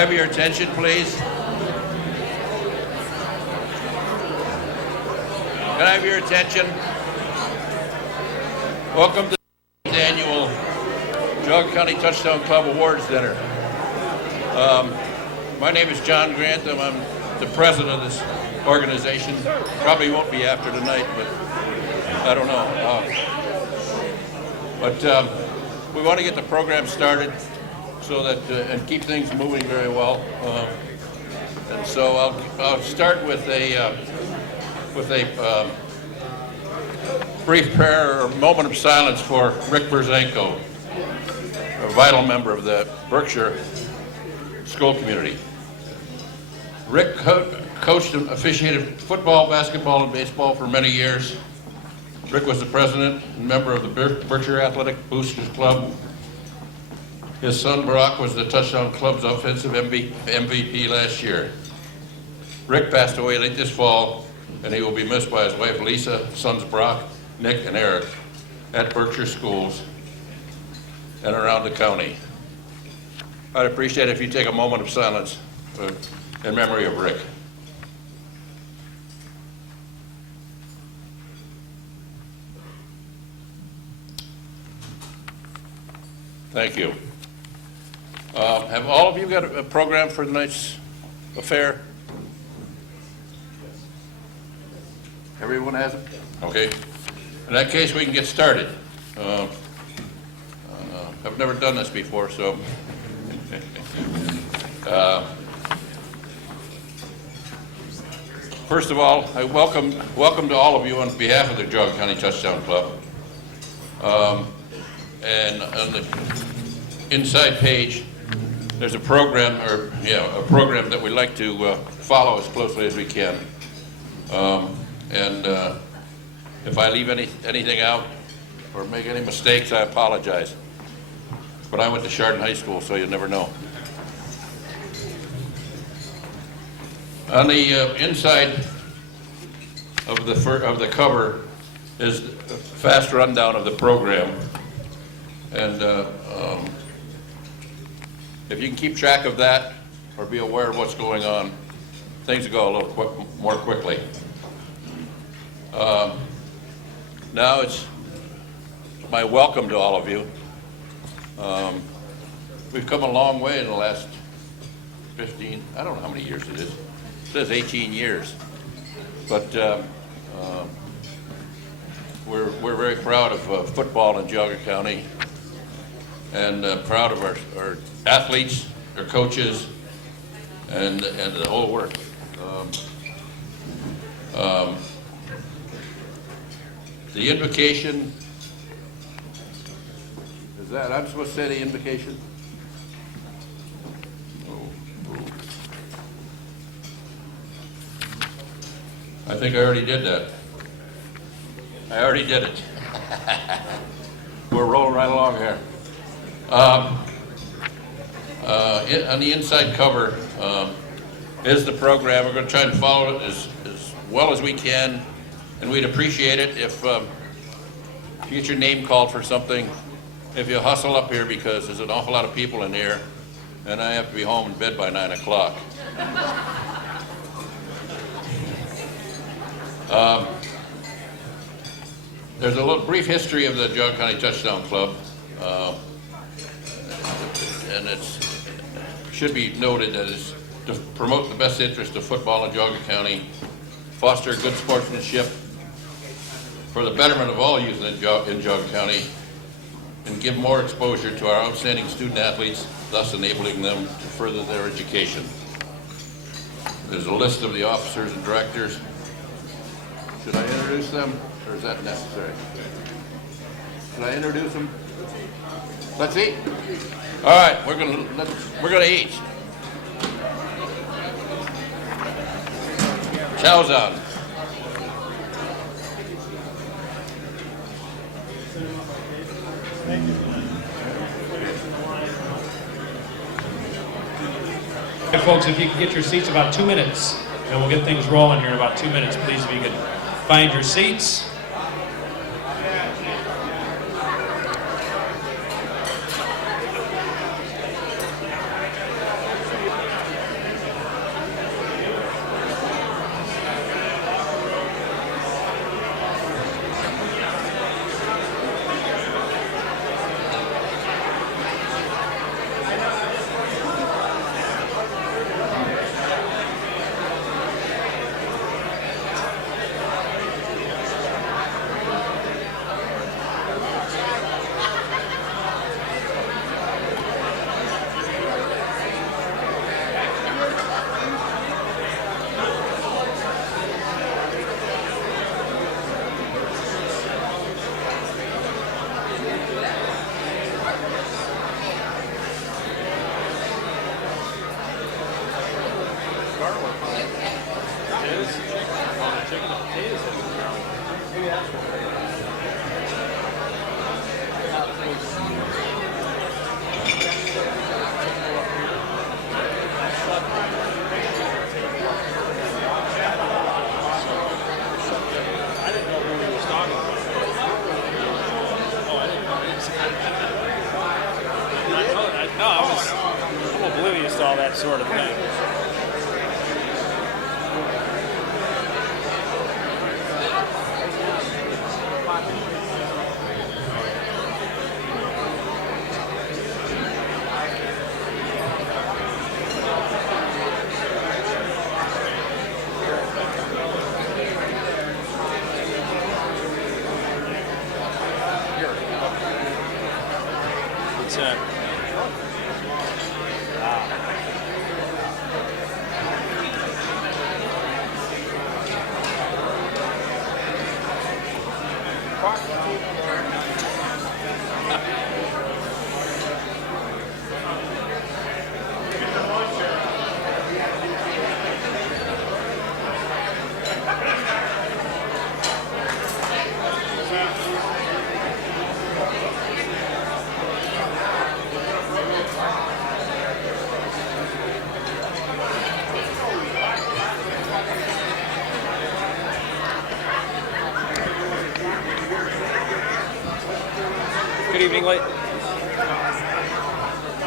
I have your attention, please? Can I have your attention? Welcome to the annual Geauga County Touchdown Club Awards Dinner. My name is John Grantham. I'm the president of this organization. Probably won't be after tonight, but I don't know. We want to get the program started so that and keep things moving very well. And so I'll start with a brief prayer or moment of silence for Rick Burzanko, a vital member of the Berkshire school community. Rick coached and officiated football, basketball, and baseball for many years. Rick was the president and member of the Berkshire Athletic Boosters Club. His son Brock was the Touchdown Club's offensive MVP last year. Rick passed away late this fall, and he will be missed by his wife Lisa, sons Brock, Nick, and Eric at Berkshire schools and around the county. I'd appreciate it if you take a moment of silence in memory of Rick. Thank you. Have all of you got a program for tonight's affair? Everyone has it? Okay. In that case, we can get started. I've never done this before, so. First of all, I welcome to all of you on behalf of the Geauga County Touchdown Club. And on the inside page, there's a program, a program that we like to follow as closely as we can. If I leave anything out or make any mistakes, I apologize. But I went to Chardon High School, so you never know. On the inside of the cover is a fast rundown of the program. And if you can keep track of that or be aware of what's going on, things go a little more quickly. Now it's my welcome to all of you. We've come a long way in the last 15, I don't know how many years it is. It says 18 years. But we're very proud of football in Geauga County and proud of our athletes, our coaches, and the whole work. The invocation, is that, I'm supposed to say the invocation? I think I already did that. I already did it. We're rolling right along here. On the inside cover is the program. We're going to try and follow it as well as we can, and we'd appreciate it if you get your name called for something, if you hustle up here, because there's an awful lot of people in here, and I have to be home in bed by 9 o'clock. There's a little brief history of the Geauga County Touchdown Club, and it should be noted that it's to promote the best interest of football in Geauga County, foster good sportsmanship for the betterment of all youth in Geauga County, and give more exposure to our outstanding student athletes, thus enabling them to further their education. There's a list of the officers and directors. Should I introduce them, or is that necessary? Should I introduce them? Let's eat. All right, we're gonna eat. Chow's on. Hey folks, if you can get your seats, about 2 minutes, and we'll get things rolling here in about 2 minutes. Please, if you could find your seats. No, I'm oblivious to all that sort of thing. It's Good evening,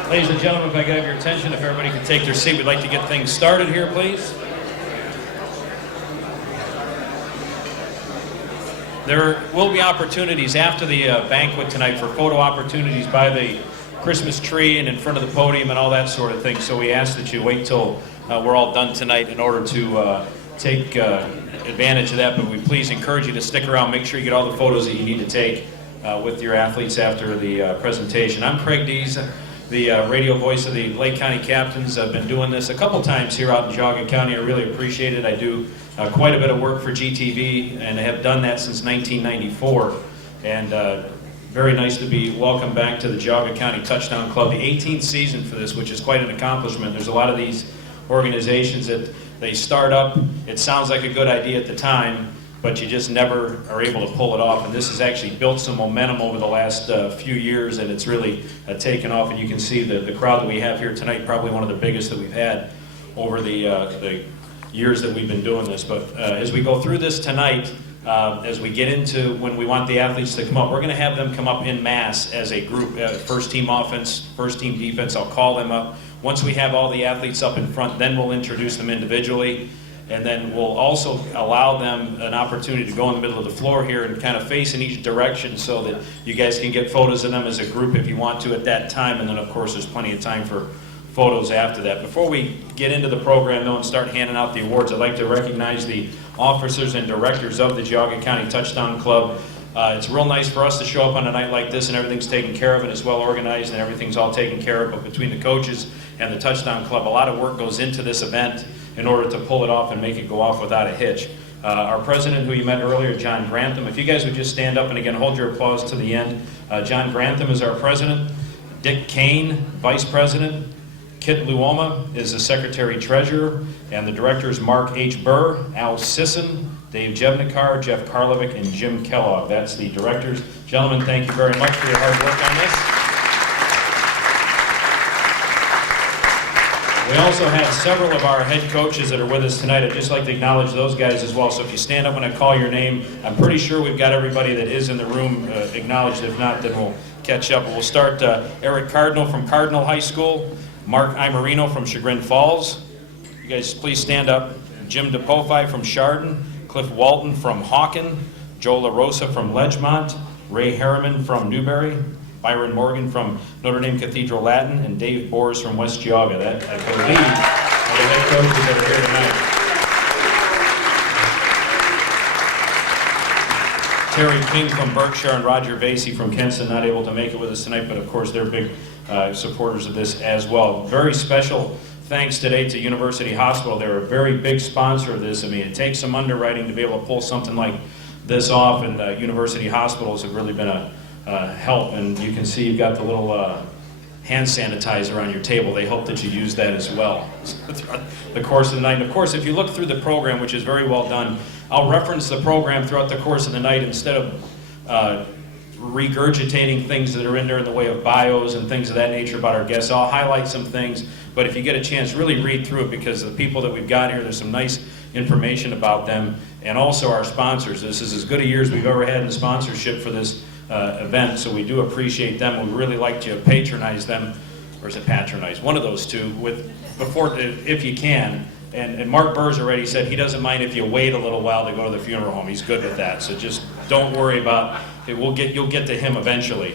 Ladies and gentlemen, if I could have your attention, if everybody could take their seat, we'd like to get things started here, please. There will be opportunities after the banquet tonight for photo opportunities by the Christmas tree and in front of the podium and all that sort of thing. So we ask that you wait till we're all done tonight in order to take advantage of that. But we please encourage you to stick around, make sure you get all the photos that you need to take with your athletes after the presentation. I'm Craig Dees, the radio voice of the Lake County Captains. I've been doing this a couple times here out in Geauga County. I really appreciate it. I do quite a bit of work for GTV and have done that since 1994. And very nice to be welcomed back to the Geauga County Touchdown Club, the 18th season for this, which is quite an accomplishment. There's a lot of these organizations that they start up, it sounds like a good idea at the time, but you just never are able to pull it off. And this has actually built some momentum over the last few years, and it's really taken off. And you can see the crowd that we have here tonight, probably one of the biggest that we've had over the years that we've been doing this. But as we go through this tonight, as we get into when we want the athletes to come up, we're going to have them come up in mass as a group, first team offense, first team defense. I'll call them up. Once we have all the athletes up in front, then we'll introduce them individually. And then we'll also allow them an opportunity to go in the middle of the floor here and kind of face in each direction so that you guys can get photos of them as a group if you want to at that time. And then, of course, there's plenty of time for photos after that. Before we get into the program, though, and start handing out the awards, I'd like to recognize the officers and directors of the Geauga County Touchdown Club. It's real nice for us to show up on a night like this and everything's taken care of and it's well organized and everything's all taken care of. But between the coaches and the Touchdown Club, a lot of work goes into this event in order to pull it off and make it go off without a hitch. Our president, who you met earlier, John Grantham, if you guys would just stand up and again hold your applause to the end. John Grantham is our president. Dick Kane, vice president. Kit Luoma is the secretary-treasurer. And the directors Mark H. Burr, Al Sisson, Dave Jevnikar, Jeff Karlovic, and Jim Kellogg. That's the directors. Gentlemen, thank you very much for your hard work on this. We also have several of our head coaches that are with us tonight. I'd just like to acknowledge those guys as well. So if you stand up when I call your name, I'm pretty sure we've got everybody that is in the room acknowledged. If not, then we'll catch up. We'll start Eric Cardinal from Cardinal High School, Mark Imerino from Chagrin Falls. You guys please stand up. Jim DePofi from Chardon, Cliff Walton from Hawken, Joe LaRosa from Ledgemont, Ray Harriman from Newberry, Byron Morgan from Notre Dame Cathedral Latin, and Dave Boers from West Geauga. That, I believe, are the head coaches that are here tonight. Terry King from Berkshire and Roger Vasey from Kenston, not able to make it with us tonight, but of course they're big supporters of this as well. Very special thanks today to University Hospital. They're a very big sponsor of this. I mean, it takes some underwriting to be able to pull something like this off, and University Hospitals have really been a help. And you can see you've got the little hand sanitizer on your table. They hope that you use that as well throughout the course of the night. And of course, if you look through the program, which is very well done, I'll reference the program throughout the course of the night instead of regurgitating things that are in there in the way of bios and things of that nature about our guests. I'll highlight some things, but if you get a chance, really read through it, because the people that we've got here, there's some nice information about them, and also our sponsors. This is as good a year as we've ever had in sponsorship for this event, so we do appreciate them. We really like to patronize them, or is it patronize? One of those two, if you can. And Mark Burrs already said he doesn't mind if you wait a little while to go to the funeral home. He's good with that, so just don't worry about it. You'll get to him eventually.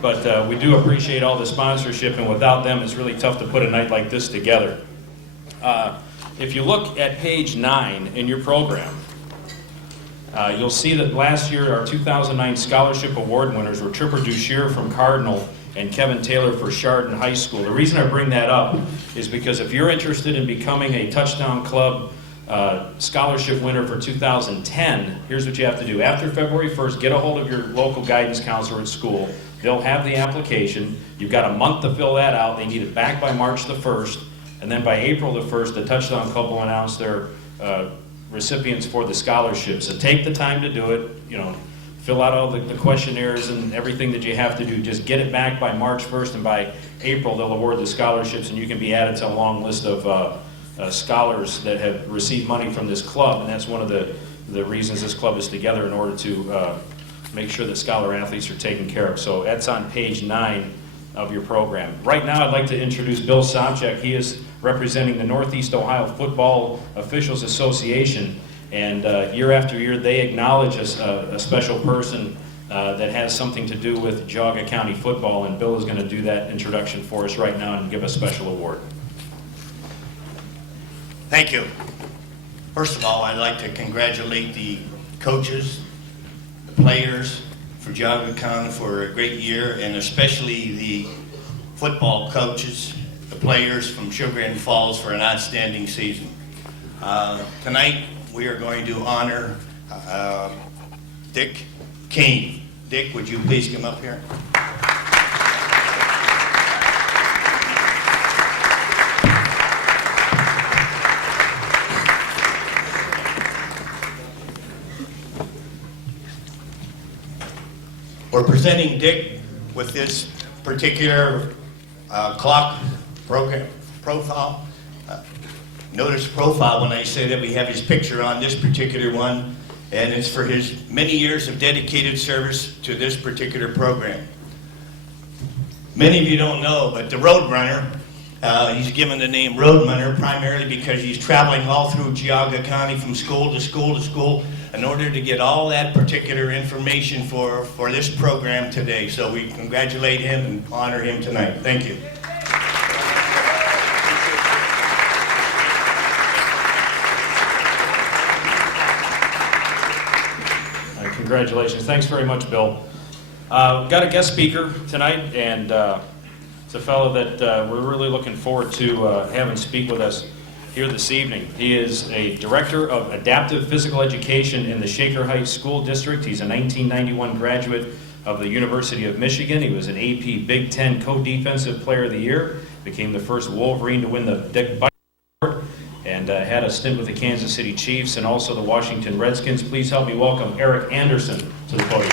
But we do appreciate all the sponsorship, and without them, it's really tough to put a night like this together. If you look at page 9 in your program, you'll see that last year our 2009 Scholarship Award winners were Tripper Dushier from Cardinal and Kevin Taylor for Chardon High School. The reason I bring that up is because if you're interested in becoming a Touchdown Club scholarship winner for 2010, here's what you have to do. After February 1st, get a hold of your local guidance counselor at school. They'll have the application. You've got a month to fill that out. They need it back by March the 1st. And then by April the 1st, the Touchdown Club will announce their recipients for the scholarship. So take the time to do it. Fill out all the questionnaires and everything that you have to do. Just get it back by March 1st, and by April they'll award the scholarships, and you can be added to a long list of scholars that have received money from this club. And that's one of the reasons this club is together, in order to make sure that scholar athletes are taken care of. So that's on page 9 of your program. Right now I'd like to introduce Bill Sobczak. He is representing the Northeast Ohio Football Officials Association. And year after year, they acknowledge a special person that has something to do with Geauga County football, and Bill is going to do that introduction for us right now and give a special award. Thank you. First of all, I'd like to congratulate the coaches, the players for Geauga County for a great year, and especially the football coaches, the players from Sugar Grand Falls for an outstanding season. Tonight, we are going to honor Dick Kane. Dick, would you please come up here? We're presenting Dick with this particular clock program profile. Notice profile when I say that we have his picture on this particular one, and it's for his many years of dedicated service to this particular program. Many of you don't know, but the Roadrunner, he's given the name Roadrunner primarily because he's traveling all through Geauga County from school to school to school in order to get all that particular information for this program today. So we congratulate him and honor him tonight. Thank you. Congratulations. Thanks very much, Bill. We've got a guest speaker tonight, and it's a fellow that we're really looking forward to having speak with us here this evening. He is a director of adaptive physical education in the Shaker Heights School District. He's a 1991 graduate of the University of Michigan. He was an AP Big Ten Co-Defensive Player of the Year, became the first Wolverine to win the Dick Buck Award, and had a stint with the Kansas City Chiefs and also the Washington Redskins. Please help me welcome Eric Anderson to the podium.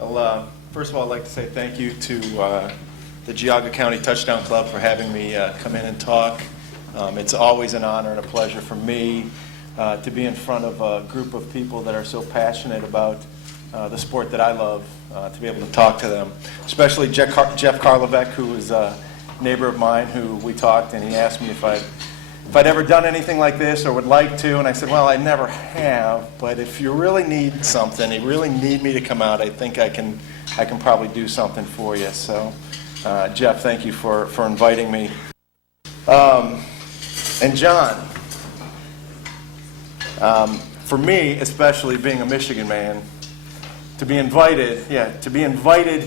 Well, first of all, I'd like to say thank you to the Geauga County Touchdown Club for having me come in and talk. It's always an honor and a pleasure for me to be in front of a group of people that are so passionate about the sport that I love, to be able to talk to them. Especially Jeff Karlovic, who is a neighbor of mine, who we talked, and he asked me if I'd ever done anything like this or would like to, and I said, well, I never have, but if you really need something, you really need me to come out, I think I can probably do something for you. So, Jeff, thank you for inviting me. And John, for me, especially being a Michigan man, to be invited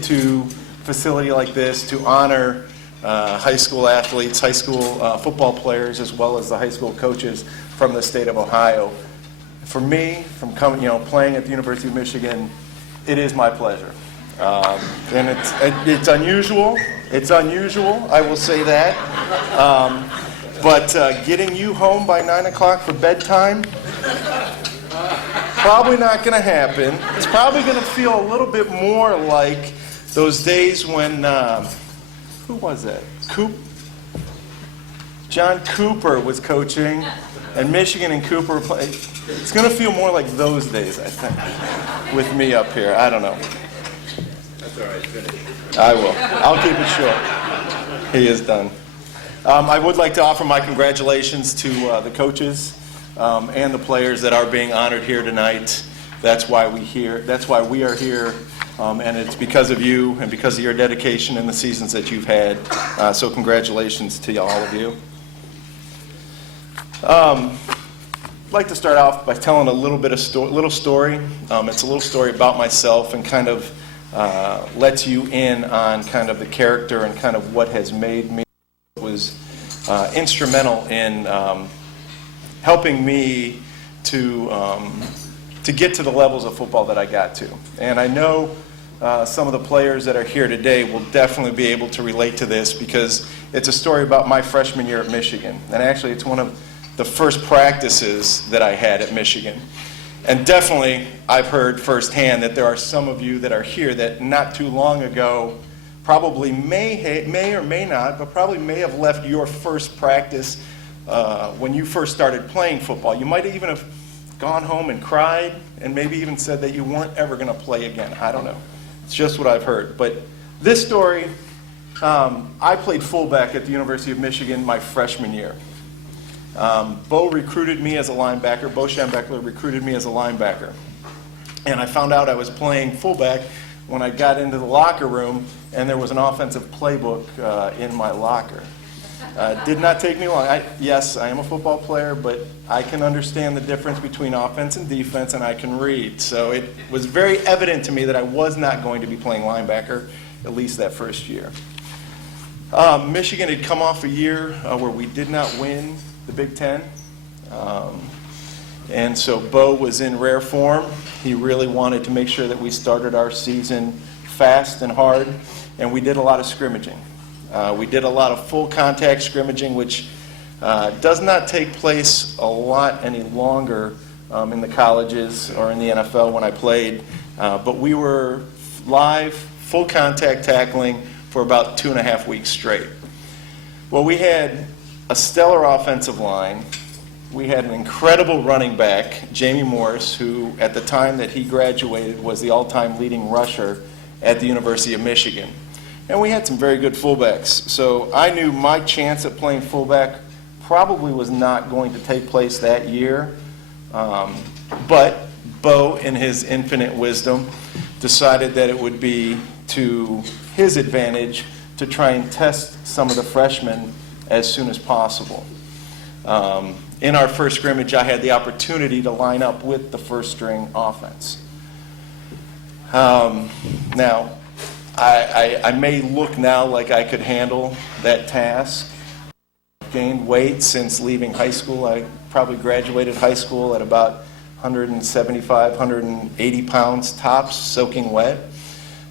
to a facility like this to honor high school athletes, high school football players, as well as the high school coaches from the state of Ohio. For me, from coming, playing at the University of Michigan, it is my pleasure. And it's unusual. It's unusual, I will say that. But getting you home by 9 o'clock for bedtime, probably not going to happen. It's probably going to feel a little bit more like those days when, who was that? John Cooper was coaching, and Michigan and Cooper played. It's going to feel more like those days, I think, with me up here. I don't know. That's all right, finish. I will. I'll keep it short. He is done. I would like to offer my congratulations to the coaches and the players that are being honored here tonight. That's why we are here, and it's because of you and because of your dedication and the seasons that you've had. So congratulations to all of you. I'd like to start off by telling a little story. It's a little story about myself and kind of lets you in on kind of the character and kind of what has made me. Was instrumental in helping me to get to the levels of football that I got to. And I know some of the players that are here today will definitely be able to relate to this because it's a story about my freshman year at Michigan. And actually it's one of the first practices that I had at Michigan. And definitely I've heard firsthand that there are some of you that are here that not too long ago probably may or may not, but probably may have left your first practice when you first started playing football. You might even have gone home and cried and maybe even said that you weren't ever going to play again. I don't know. It's just what I've heard. But this story, I played fullback at the University of Michigan my freshman year. Bo recruited me as a linebacker. Bo Schembechler recruited me as a linebacker. And I found out I was playing fullback when I got into the locker room and there was an offensive playbook in my locker. Did not take me long. Yes, I am a football player, but I can understand the difference between offense and defense, and I can read. So it was very evident to me that I was not going to be playing linebacker, at least that first year. Michigan had come off a year where we did not win the Big Ten. And so Bo was in rare form. He really wanted to make sure that we started our season fast and hard, and we did a lot of scrimmaging. We did a lot of full contact scrimmaging, which does not take place a lot any longer in the colleges or in the NFL when I played. But we were live, full contact tackling for about 2.5 weeks straight. Well, we had a stellar offensive line. We had an incredible running back, Jamie Morris, who at the time that he graduated was the all-time leading rusher at the University of Michigan. And we had some very good fullbacks. So I knew my chance at playing fullback probably was not going to take place that year. But Bo, in his infinite wisdom, decided that it would be to his advantage to try and test some of the freshmen as soon as possible. In our first scrimmage, I had the opportunity to line up with the first string offense. Now, I may look now like I could handle that task. Gained weight since leaving high school. I probably graduated high school at about 175, 180 pounds tops, soaking wet.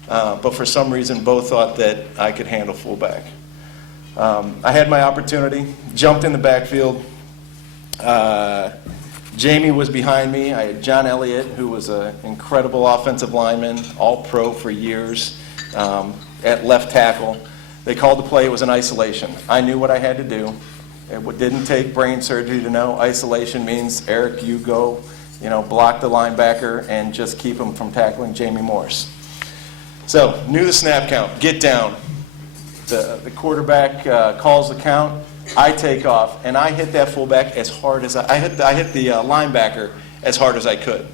But for some reason, Bo thought that I could handle fullback. I had my opportunity, jumped in the backfield. Jamie was behind me. I had John Elliott, who was an incredible offensive lineman, all-pro for years, at left tackle. They called the play. It was an isolation. I knew what I had to do. It didn't take brain surgery to know. Isolation means, Eric, you go, block the linebacker and just keep him from tackling Jamie Morris. So, knew the snap count. Get down. The quarterback calls the count. I take off, and I hit that fullback as hard as I hit the linebacker as hard as I could.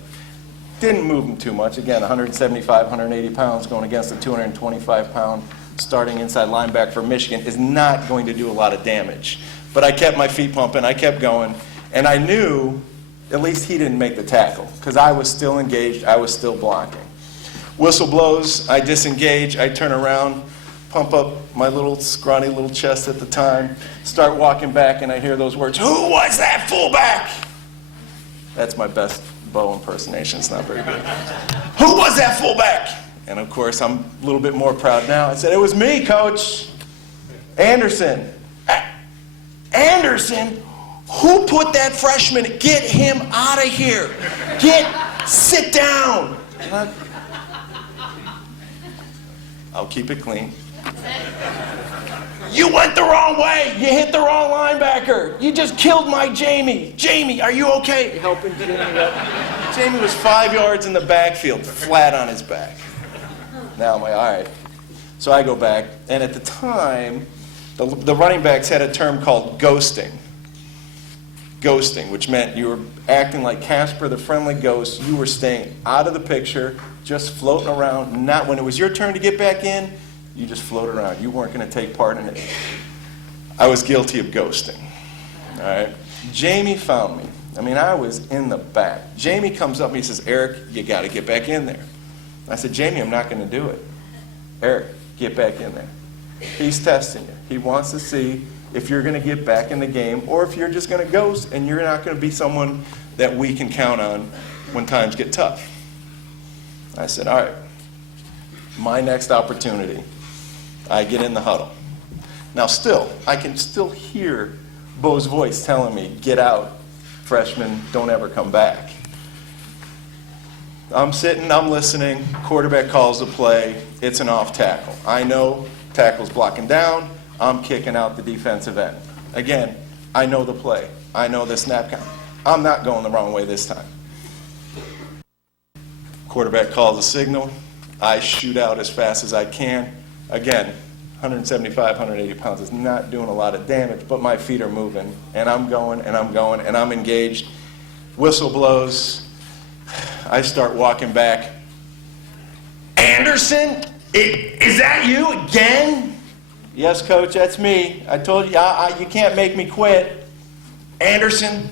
Didn't move him too much. Again, 175, 180 pounds going against a 225-pound starting inside linebacker for Michigan is not going to do a lot of damage. But I kept my feet pumping. I kept going, and I knew at least he didn't make the tackle because I was still engaged. I was still blocking. Whistle blows. I disengage. I turn around. pump up my little scrawny little chest at the time, start walking back, and I hear those words, "Who was that fullback?" That's my best Bo impersonation. It's not very good. "Who was that fullback?" And of course, I'm a little bit more proud now. I said, "It was me, Coach. Anderson." "Anderson? Who put that freshman? Get him out of here. Sit down." I'll keep it clean. "You went the wrong way. You hit the wrong linebacker. You just killed my Jamie. Jamie, are you okay?" Helping Jamie up. Jamie was 5 yards in the backfield, flat on his back. Now I'm like, all right. So I go back, and at the time, the running backs had a term called ghosting. Ghosting, which meant you were acting like Casper the Friendly Ghost. You were staying out of the picture, just floating around. Not when it was your turn to get back in, you just floated around. You weren't going to take part in it. I was guilty of ghosting. All right. Jamie found me. I mean, I was in the back. Jamie comes up and he says, "Eric, you got to get back in there." I said, "Jamie, I'm not going to do it." "Eric, get back in there." He's testing you. He wants to see if you're going to get back in the game or if you're just going to ghost and you're not going to be someone that we can count on when times get tough. I said, all right, my next opportunity. I get in the huddle. Now I can still hear Bo's voice telling me, "Get out, freshman, don't ever come back." I'm sitting, I'm listening, quarterback calls the play, it's an off tackle. I know tackle's blocking down, I'm kicking out the defensive end. Again, I know the play, I know the snap count. I'm not going the wrong way this time. Quarterback calls a signal, I shoot out as fast as I can. Again, 175, 180 pounds is not doing a lot of damage, but my feet are moving, and I'm going, and I'm going, and I'm engaged. Whistle blows. I start walking back. "Anderson, is that you again?" "Yes, Coach, that's me. I told you, you can't make me quit." "Anderson,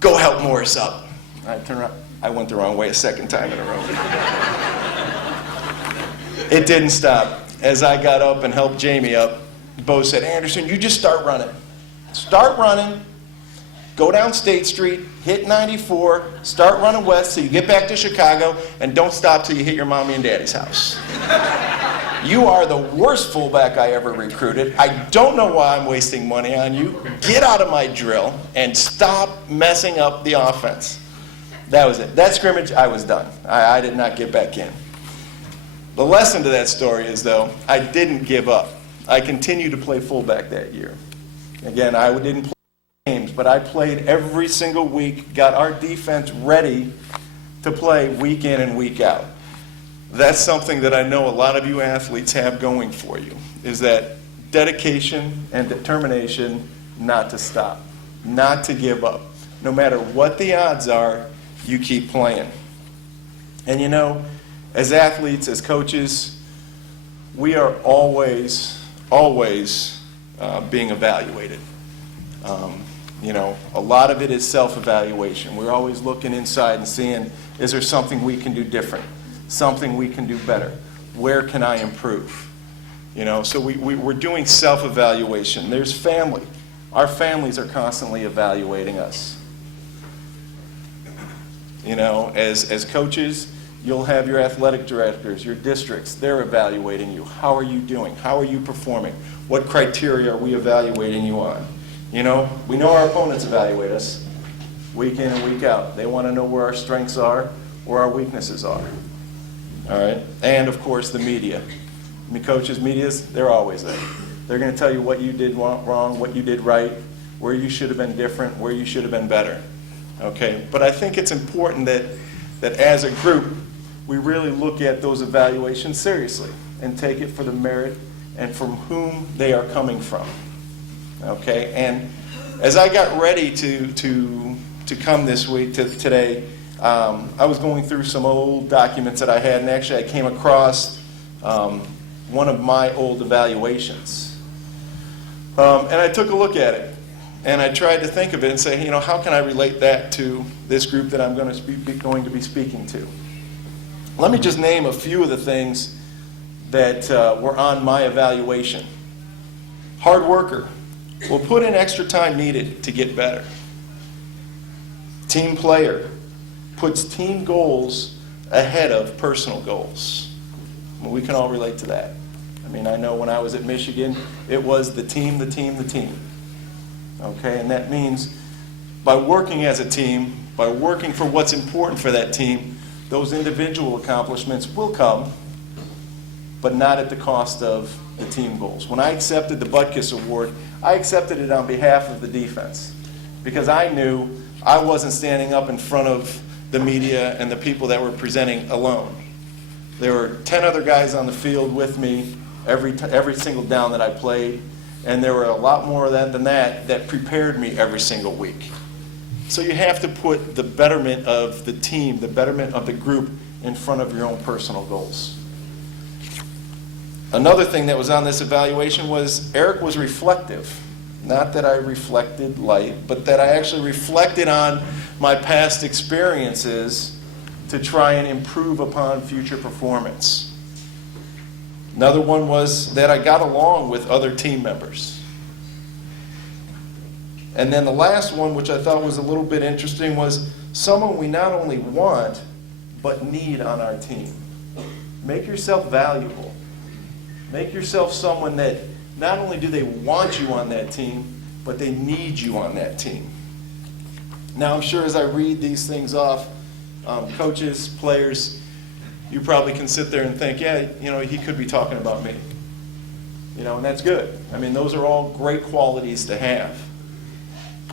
go help Morris up." I turn around. I went the wrong way a second time in a row. It didn't stop. As I got up and helped Jamie up, Bo said, "Anderson, you just start running. Start running. Go down State Street, hit 94, start running west so you get back to Chicago, and don't stop till you hit your mommy and daddy's house. You are the worst fullback I ever recruited. I don't know why I'm wasting money on you. Get out of my drill and stop messing up the offense." That was it. That scrimmage, I was done. I did not get back in. The lesson to that story is, though, I didn't give up. I continued to play fullback that year. Again, I didn't play games, but I played every single week, got our defense ready to play week in and week out. That's something that I know a lot of you athletes have going for you, is that dedication and determination not to stop, not to give up. No matter what the odds are, you keep playing. And you know, as athletes, as coaches, we are always being evaluated. You know, a lot of it is self-evaluation. We're always looking inside and seeing, is there something we can do different? Something we can do better? Where can I improve? You know, so we're doing self-evaluation. There's family. Our families are constantly evaluating us. You know, as coaches, you'll have your athletic directors, your districts, they're evaluating you. How are you doing? How are you performing? What criteria are we evaluating you on? You know, we know our opponents evaluate us week in and week out. They want to know where our strengths are, where our weaknesses are. All right? And, of course, the media. I mean, coaches, medias, they're always there. They're going to tell you what you did wrong, what you did right, where you should have been different, where you should have been better. Okay? But I think it's important that as a group, we really look at those evaluations seriously and take it for the merit and from whom they are coming from. Okay? And as I got ready to come this week, today, I was going through some old documents that I had, and actually I came across one of my old evaluations. And I took a look at it, and I tried to think of it and say, you know, how can I relate that to this group that I'm going to be speaking to? Let me just name a few of the things that were on my evaluation. Hard worker, will put in extra time needed to get better. Team player, puts team goals ahead of personal goals. I mean, we can all relate to that. I mean, I know when I was at Michigan, it was the team, the team, the team. Okay, and that means by working as a team, by working for what's important for that team, those individual accomplishments will come, but not at the cost of the team goals. When I accepted the Butkus Award, I accepted it on behalf of the defense because I knew I wasn't standing up in front of the media and the people that were presenting alone. There were 10 other guys on the field with me every single down that I played, and there were a lot more than that prepared me every single week. So you have to put the betterment of the team, the betterment of the group in front of your own personal goals. Another thing that was on this evaluation was Eric was reflective. Not that I reflected light, but that I actually reflected on my past experiences to try and improve upon future performance. Another one was that I got along with other team members. And then the last one, which I thought was a little bit interesting, was someone we not only want, but need on our team. Make yourself valuable. Make yourself someone that not only do they want you on that team, but they need you on that team. Now, I'm sure as I read these things off, coaches, players, you probably can sit there and think, yeah, you know, he could be talking about me. You know, and that's good. I mean, those are all great qualities to have.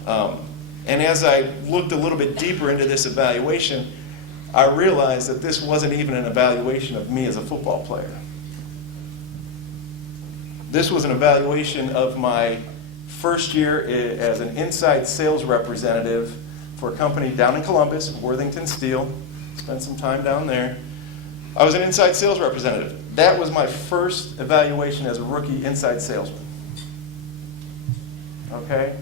And as I looked a little bit deeper into this evaluation, I realized that this wasn't even an evaluation of me as a football player. This was an evaluation of my first year as an inside sales representative for a company down in Columbus, Worthington Steel. Spent some time down there. I was an inside sales representative. That was my first evaluation as a rookie inside salesman. Okay?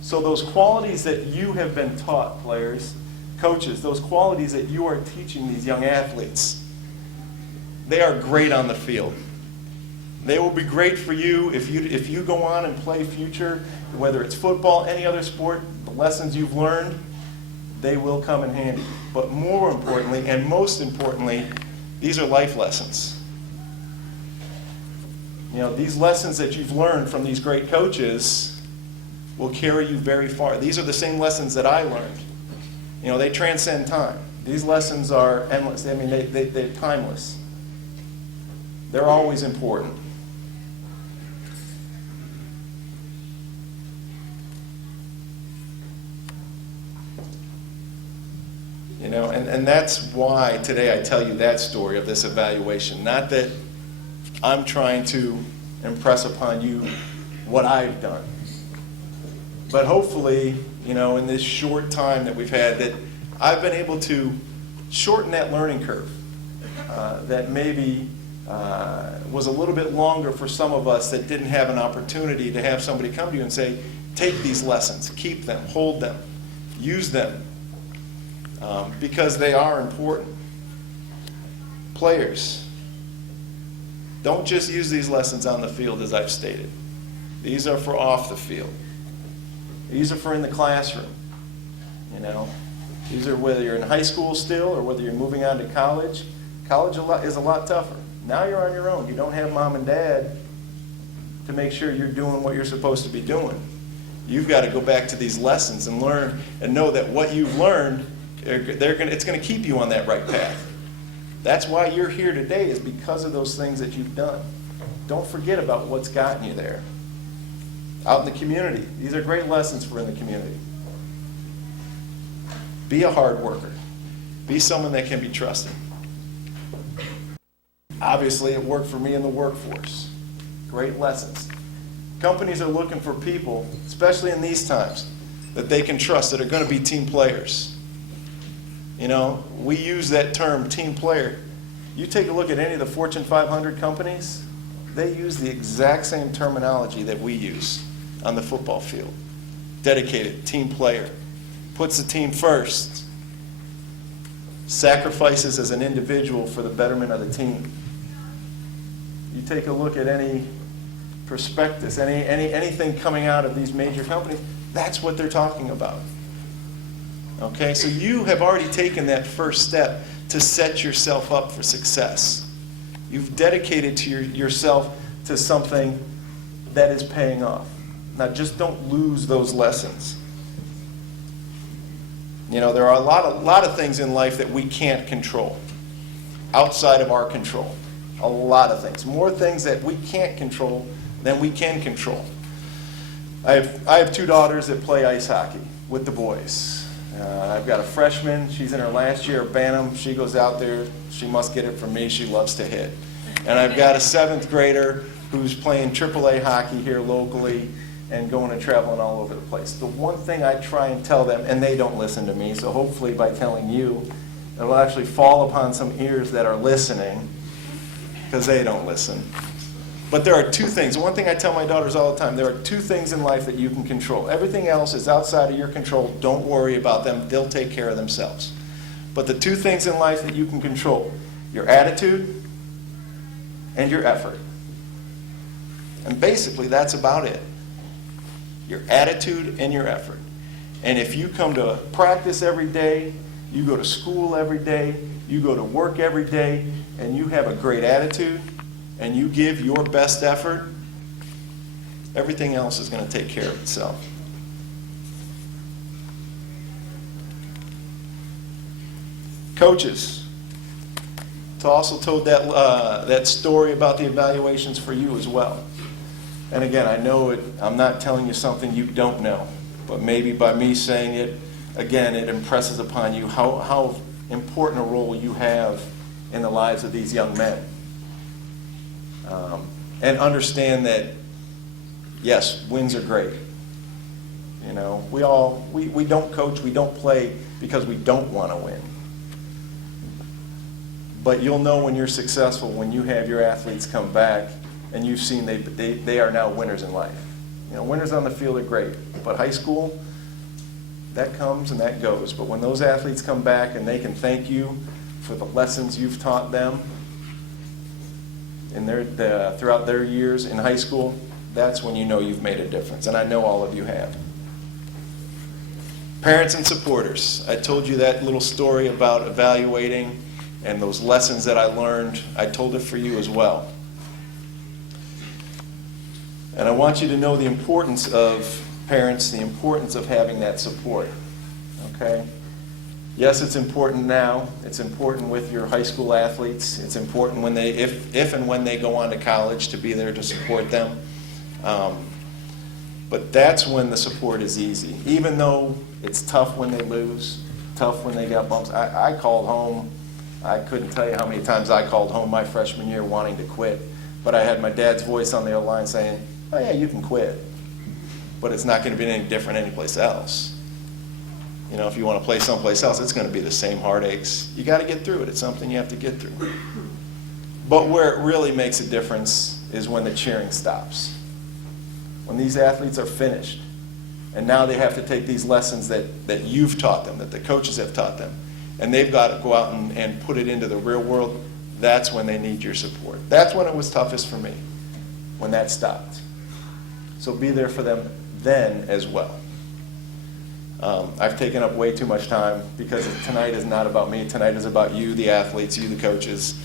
So those qualities that you have been taught, players, coaches, those qualities that you are teaching these young athletes, they are great on the field. They will be great for you if you go on and play future, whether it's football, any other sport, the lessons you've learned, they will come in handy. But more importantly, and most importantly, these are life lessons. You know, these lessons that you've learned from these great coaches will carry you very far. These are the same lessons that I learned. You know, they transcend time. These lessons are endless. I mean, they're timeless. They're always important. You know, and that's why today I tell you that story of this evaluation. Not that I'm trying to impress upon you what I've done. But hopefully, you know, in this short time that we've had, that I've been able to shorten that learning curve that maybe was a little bit longer for some of us that didn't have an opportunity to have somebody come to you and say, take these lessons, keep them, hold them, use them, because they are important. Players, don't just use these lessons on the field as I've stated. These are for off the field. These are for in the classroom. You know, these are whether you're in high school still or whether you're moving on to college. College is a lot tougher. Now you're on your own. You don't have mom and dad to make sure you're doing what you're supposed to be doing. You've got to go back to these lessons and learn and know that what you've learned, it's going to keep you on that right path. That's why you're here today, is because of those things that you've done. Don't forget about what's gotten you there. Out in the community, these are great lessons for in the community. Be a hard worker. Be someone that can be trusted. Obviously, it worked for me in the workforce. Great lessons. Companies are looking for people, especially in these times, that they can trust, that are going to be team players. You know, we use that term, team player. You take a look at any of the Fortune 500 companies, they use the exact same terminology that we use on the football field. Dedicated, team player, puts the team first, sacrifices as an individual for the betterment of the team. You take a look at any prospectus, anything coming out of these major companies, that's what they're talking about. Okay, so you have already taken that first step to set yourself up for success. You've dedicated yourself to something that is paying off. Now, just don't lose those lessons. You know, there are a lot of things in life that we can't control, outside of our control. A lot of things. More things that we can't control than we can control. I have two daughters that play ice hockey with the boys. I've got a freshman. She's in her last year at Bantam. She goes out there. She must get it from me. She loves to hit. And I've got a 7th grader who's playing AAA hockey here locally and going and traveling all over the place. The one thing I try and tell them, and they don't listen to me, so hopefully by telling you, it will actually fall upon some ears that are listening, because they don't listen. But there are two things. One thing I tell my daughters all the time, there are two things in life that you can control. Everything else is outside of your control. Don't worry about them. They'll take care of themselves. But the two things in life that you can control, your attitude and your effort. And basically, that's about it. Your attitude and your effort. And if you come to practice every day, you go to school every day, you go to work every day, and you have a great attitude, and you give your best effort, everything else is going to take care of itself. Coaches, I also told that story about the evaluations for you as well. And again, I know I'm not telling you something you don't know, but maybe by me saying it, again, it impresses upon you how important a role you have in the lives of these young men. And understand that, yes, wins are great. You know, we don't coach, we don't play because we don't want to win. But you'll know when you're successful when you have your athletes come back and you've seen they are now winners in life. You know, winners on the field are great, but high school, that comes and that goes. But when those athletes come back and they can thank you for the lessons you've taught them in throughout their years in high school, that's when you know you've made a difference. And I know all of you have. Parents and supporters, I told you that little story about evaluating and those lessons that I learned. I told it for you as well. And I want you to know the importance of parents, the importance of having that support. Okay? Yes, it's important now. It's important with your high school athletes. It's important when if and when they go on to college, to be there to support them. But that's when the support is easy. Even though it's tough when they lose, tough when they got bumps. I called home. I couldn't tell you how many times I called home my freshman year wanting to quit. But I had my dad's voice on the other line saying, oh yeah, you can quit. But it's not going to be any different anyplace else. You know, if you want to play someplace else, it's going to be the same heartaches. You got to get through it. It's something you have to get through. But where it really makes a difference is when the cheering stops. When these athletes are finished, and now they have to take these lessons that you've taught them, that the coaches have taught them, and they've got to go out and put it into the real world, that's when they need your support. That's when it was toughest for me, when that stopped. So be there for them then as well. I've taken up way too much time because tonight is not about me. Tonight is about you, the athletes, you, the coaches.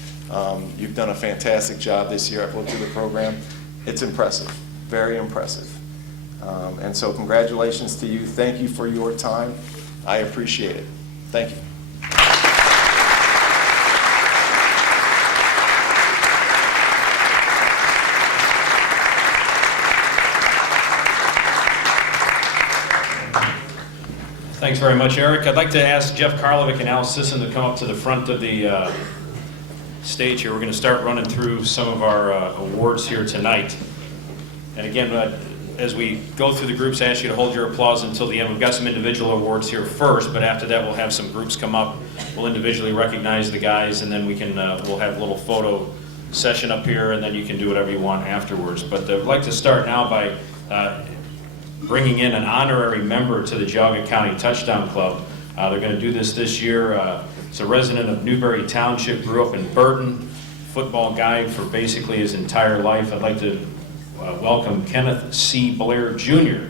You've done a fantastic job this year. I've looked through the program. It's impressive, very impressive. And so congratulations to you. Thank you for your time. I appreciate it. Thank you. Thanks very much, Eric. I'd like to ask Jeff Karlovic and Al Sisson to come up to the front of the stage here. We're going to start running through some of our awards here tonight. And again, as we go through the groups, I ask you to hold your applause until the end. We've got some individual awards here first, but after that we'll have some groups come up. We'll individually recognize the guys, and then we can we'll have a little photo session up here, and then you can do whatever you want afterwards. But I'd like to start now by bringing in an honorary member to the Geauga County Touchdown Club. They're going to do this year. It's a resident of Newberry Township, grew up in Burton, football guy for basically his entire life. I'd like to welcome Kenneth C. Blair Jr.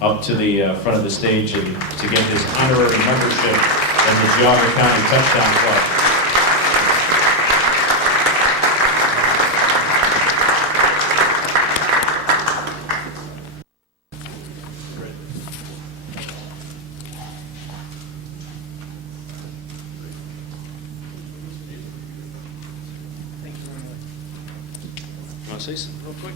up to the front of the stage and to get his honorary membership in the Geauga County Touchdown Club. Want to say something real quick?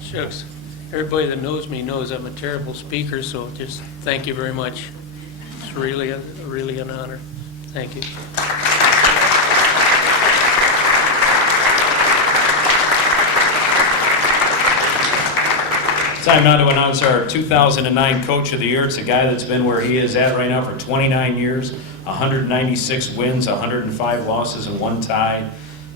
Shucks. Everybody that knows me knows I'm a terrible speaker, so just thank you very much. It's really an honor. Thank you. Time now to announce our 2009 Coach of the Year. It's a guy that's been where he is at right now for 29 years, 196 wins, 105 losses, and 1 tie.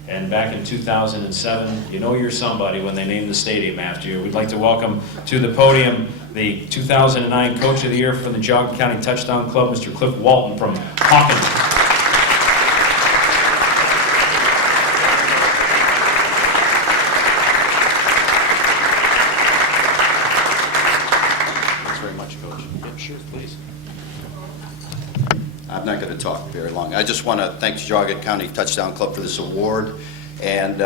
And back in 2007, you know you're somebody when they name the stadium after you. We'd like to welcome to the podium the 2009 Coach of the Year from the Geauga County Touchdown Club, Mr. Cliff Walton from Hawkins. I'm not going to talk very long. I just want to thank the Geauga County Touchdown Club for this award. And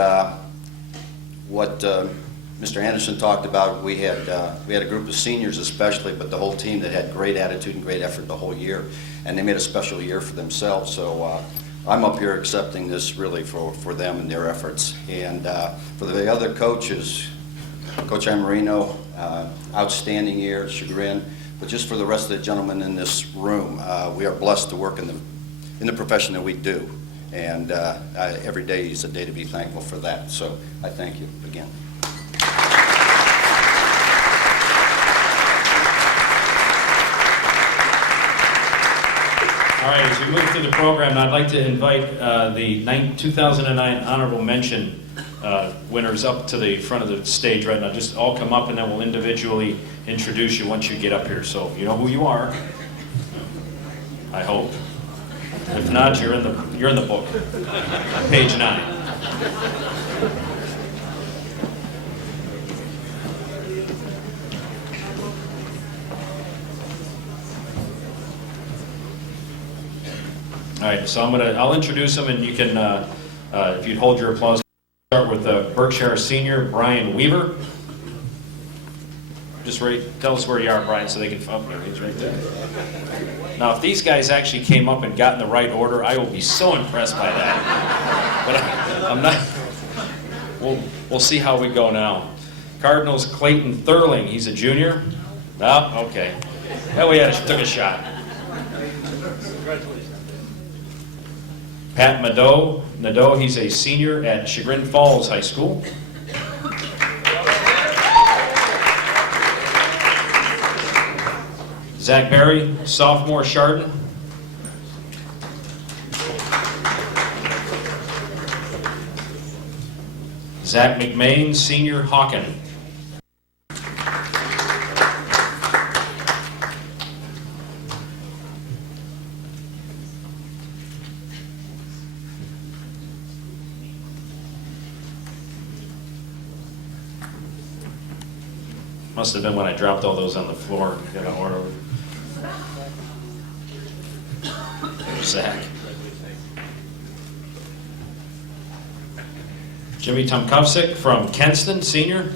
what Mr. Anderson talked about, we had a group of seniors especially, but the whole team that had great attitude and great effort the whole year. And they made a special year for themselves. So I'm up here accepting this really for them and their efforts. And for the other coaches, Coach Amarino, outstanding year at Chagrin. But just for the rest of the gentlemen in this room, we are blessed to work in the profession that we do. And every day is a day to be thankful for that. So I thank you again. All right, as we move through the program, I'd like to invite the 2009 Honorable Mention winners up to the front of the stage right now. Just all come up and then we'll individually introduce you once you get up here. So you know who you are, I hope. If not, you're in the book, page 9. All right, so I'll introduce them, and you can, if you'd hold your applause, start with Berkshire Senior Brian Weaver. Just tell us where you are, Brian, so they can. Oh, there he's right there. Now, if these guys actually came up and got in the right order, I will be so impressed by that. But I'm not. We'll see how we go now. Cardinals Clayton Thurling, he's a junior. Oh, okay. Well, we took a shot. Pat Nadeau, he's a senior at Chagrin Falls High School. Zach Berry, sophomore, Chardon. Zach McMain, senior, Hawken. Must have been when I dropped all those on the floor. Got an order. Zach. Jimmy Tomkovsik from Kenston, senior.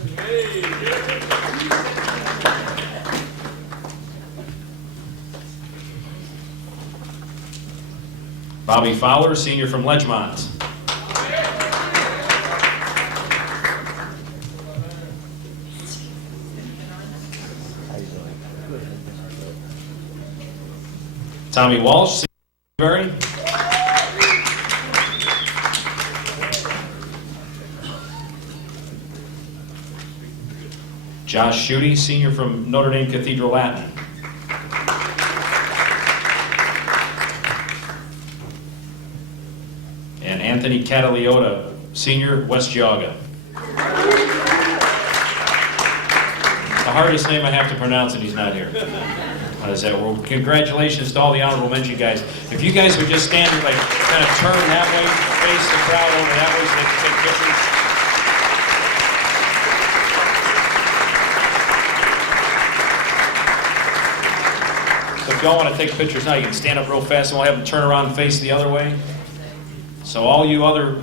Bobby Fowler, senior from Ledgemont. Tommy Walsh, senior. Josh Schutte, senior from Notre Dame Cathedral Latin. And Anthony Cataliota, senior, West Geauga. The hardest name I have to pronounce, and he's not here. How does that work? Congratulations to all the honorable mention guys. If you guys would just stand and like kind of turn that way, face the crowd over that way so they can take pictures. So if y'all want to take pictures now, you can stand up real fast and we'll have them turn around and face the other way. So all you other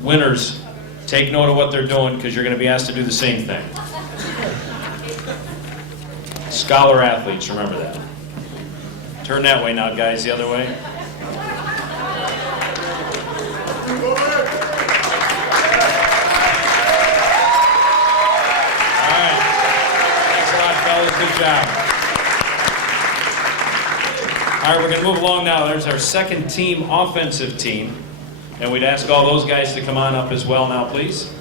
winners, take note of what they're doing because you're going to be asked to do the same thing. Scholar athletes, remember that. Turn that way now, guys, the other way. All right. Thanks a lot, fellas. Good job. All right, we're going to move along now. There's our second team, offensive team. And we'd ask all those guys to come on up as well now, please.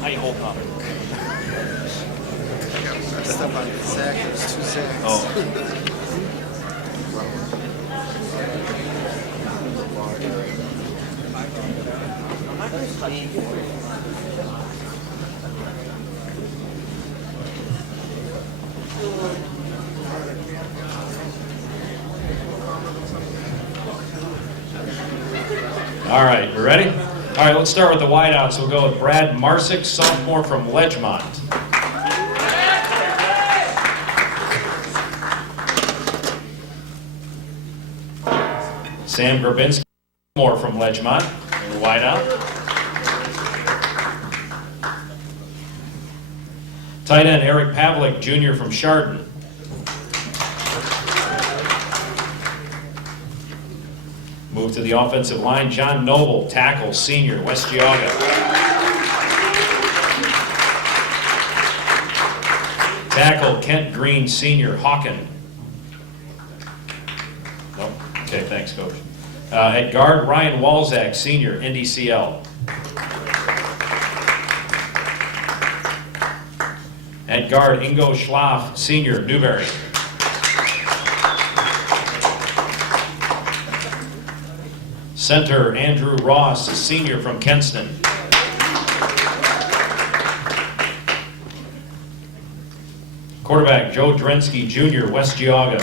How you holding up? Messed up on the sack, there's 2 sacks. All right, you ready? All right, let's start with the wideouts. We'll go with Brad Marsick, sophomore from Ledgemont. Sam Grabinski, sophomore from Ledgemont, wideout. Tight end Eric Pavlik, junior from Chardon. Move to the offensive line, John Noble, tackle, senior, West Geauga. Tackle, Kent Green, senior, Hawken. Nope. Okay, thanks, Coach. At guard, Ryan Walzak, senior, NDCL. At guard, Ingo Schlaf, senior, Newberry. Center, Andrew Ross, senior from Kenston. Quarterback, Joe Drensky, junior, West Geauga.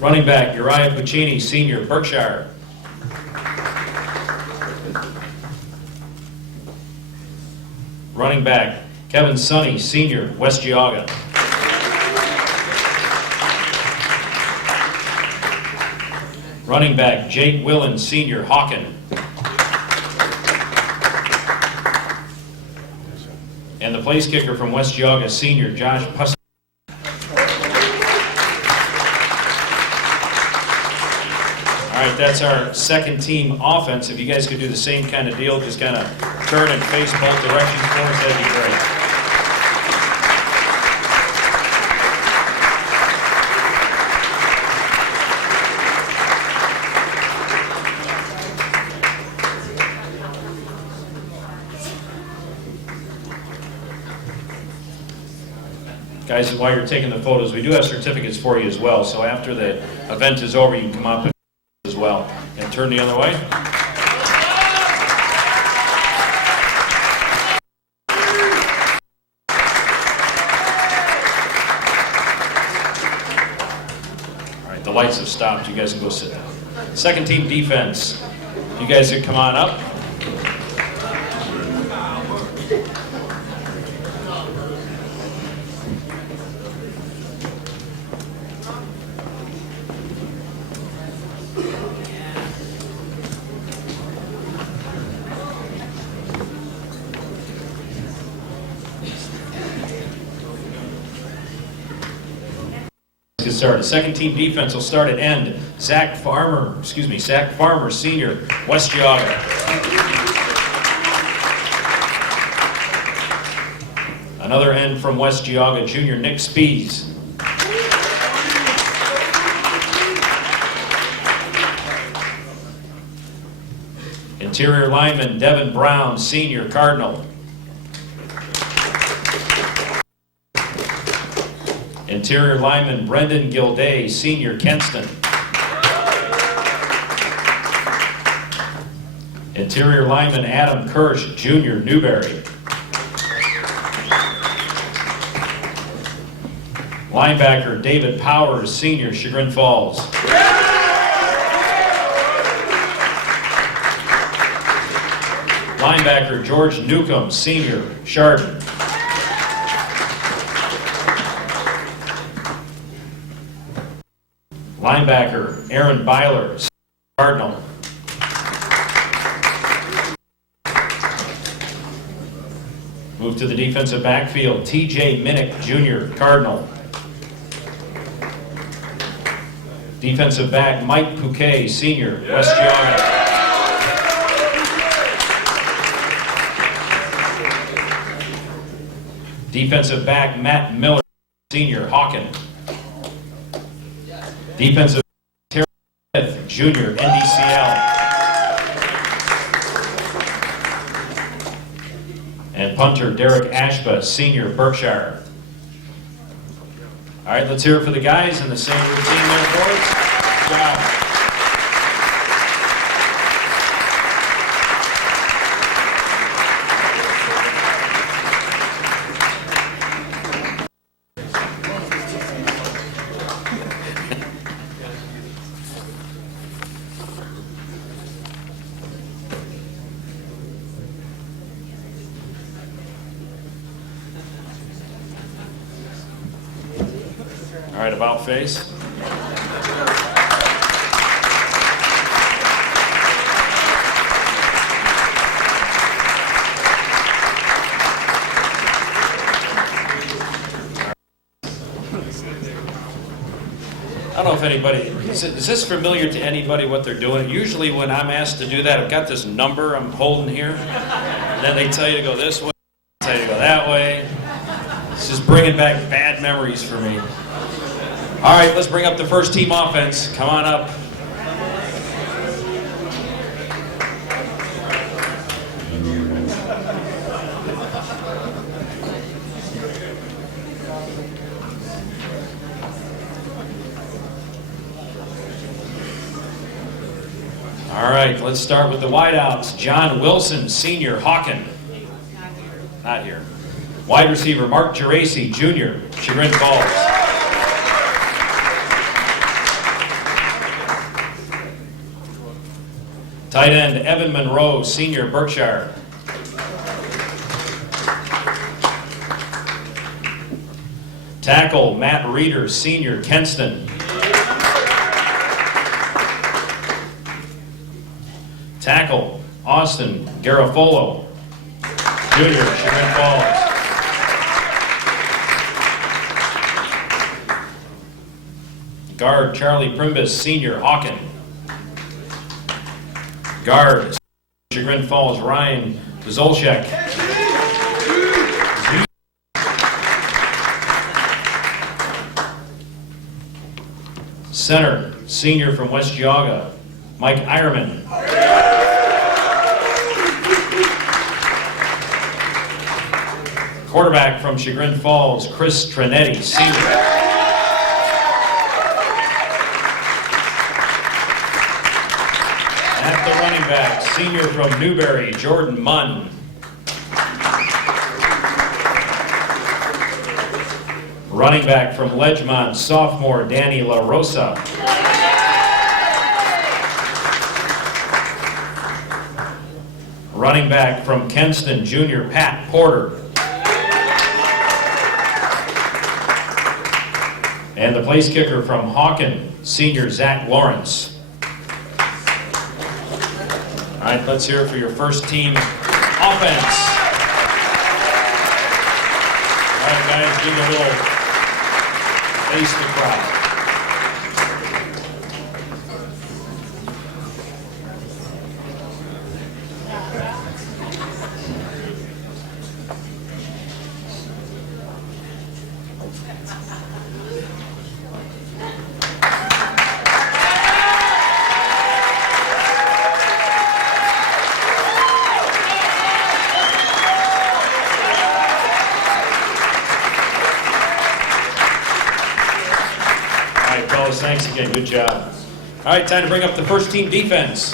Running back, Uriah Puccini, senior, Berkshire. Running back, Kevin Sonny, senior, West Geauga. Running back, Jake Willen, senior, Hawken. And the place kicker from West Geauga, senior, Josh Puss. All right, that's our second team offense. If you guys could do the same kind of deal, just kind of turn and face both directions for us, that'd be great. Guys, while you're taking the photos, we do have certificates for you as well. So after the event is over, you can come up as well. And turn the other way. All right, the lights have stopped. You guys can go sit down. Second team defense. You guys can come on up. Get started. Second team defense will start at end. Zach Farmer, senior, West Geauga. Another end from West Geauga, junior, Nick Spees. Interior lineman, Devin Brown, senior, Cardinal. Interior lineman Brendan Gilday, senior, Kenston. Interior lineman Adam Kirsch, Jr., Newberry. Linebacker David Powers, Senior, Chagrin Falls. Linebacker George Newcomb, Senior, Chardon. Linebacker Aaron Byler, Cardinal. Move to the defensive backfield, TJ Minnick, Jr., Cardinal. Defensive back Mike Pouquet, Senior, West Geauga. Defensive back Matt Miller, Senior, Hawken. Defensive back Terry Smith, Jr., NDCL. And punter Derek Ashba, Senior, Berkshire. All right, let's hear it for the guys in the same routine there, boys. Good job. All right, about face. I don't know if anybody, is this familiar to anybody what they're doing? Usually when I'm asked to do that, I've got this number I'm holding here. And then they tell you to go this way, tell you to go that way. It's just bringing back bad memories for me. All right, let's bring up the first team offense. Come on up. All right, let's start with the wideouts. John Wilson, Senior, Hawken. Not here. Wide receiver Mark Geraci, Jr., Chagrin Falls. Tight end, Evan Monroe, Senior, Berkshire. Tackle, Matt Reeder, Senior, Kenston. Tackle, Austin Garofolo, Junior, Chagrin Falls. Guard, Charlie Primbus, Senior, Hawken. Guard, Chagrin Falls, Ryan Zolchek. Center, Senior from West Geauga, Mike Eierman. Quarterback from Chagrin Falls, Chris Trinetti, Senior. At the running back, Senior from Newberry, Jordan Munn. Running back from Ledgemont, sophomore Danny La Rosa. Running back from Kenston, Junior Pat Porter. And the place kicker from Hawken, Senior Zach Lawrence. All right, let's hear it for your first team offense. All right, guys, give a little face the crowd. Thanks again, good job. All right, time to bring up the first team defense.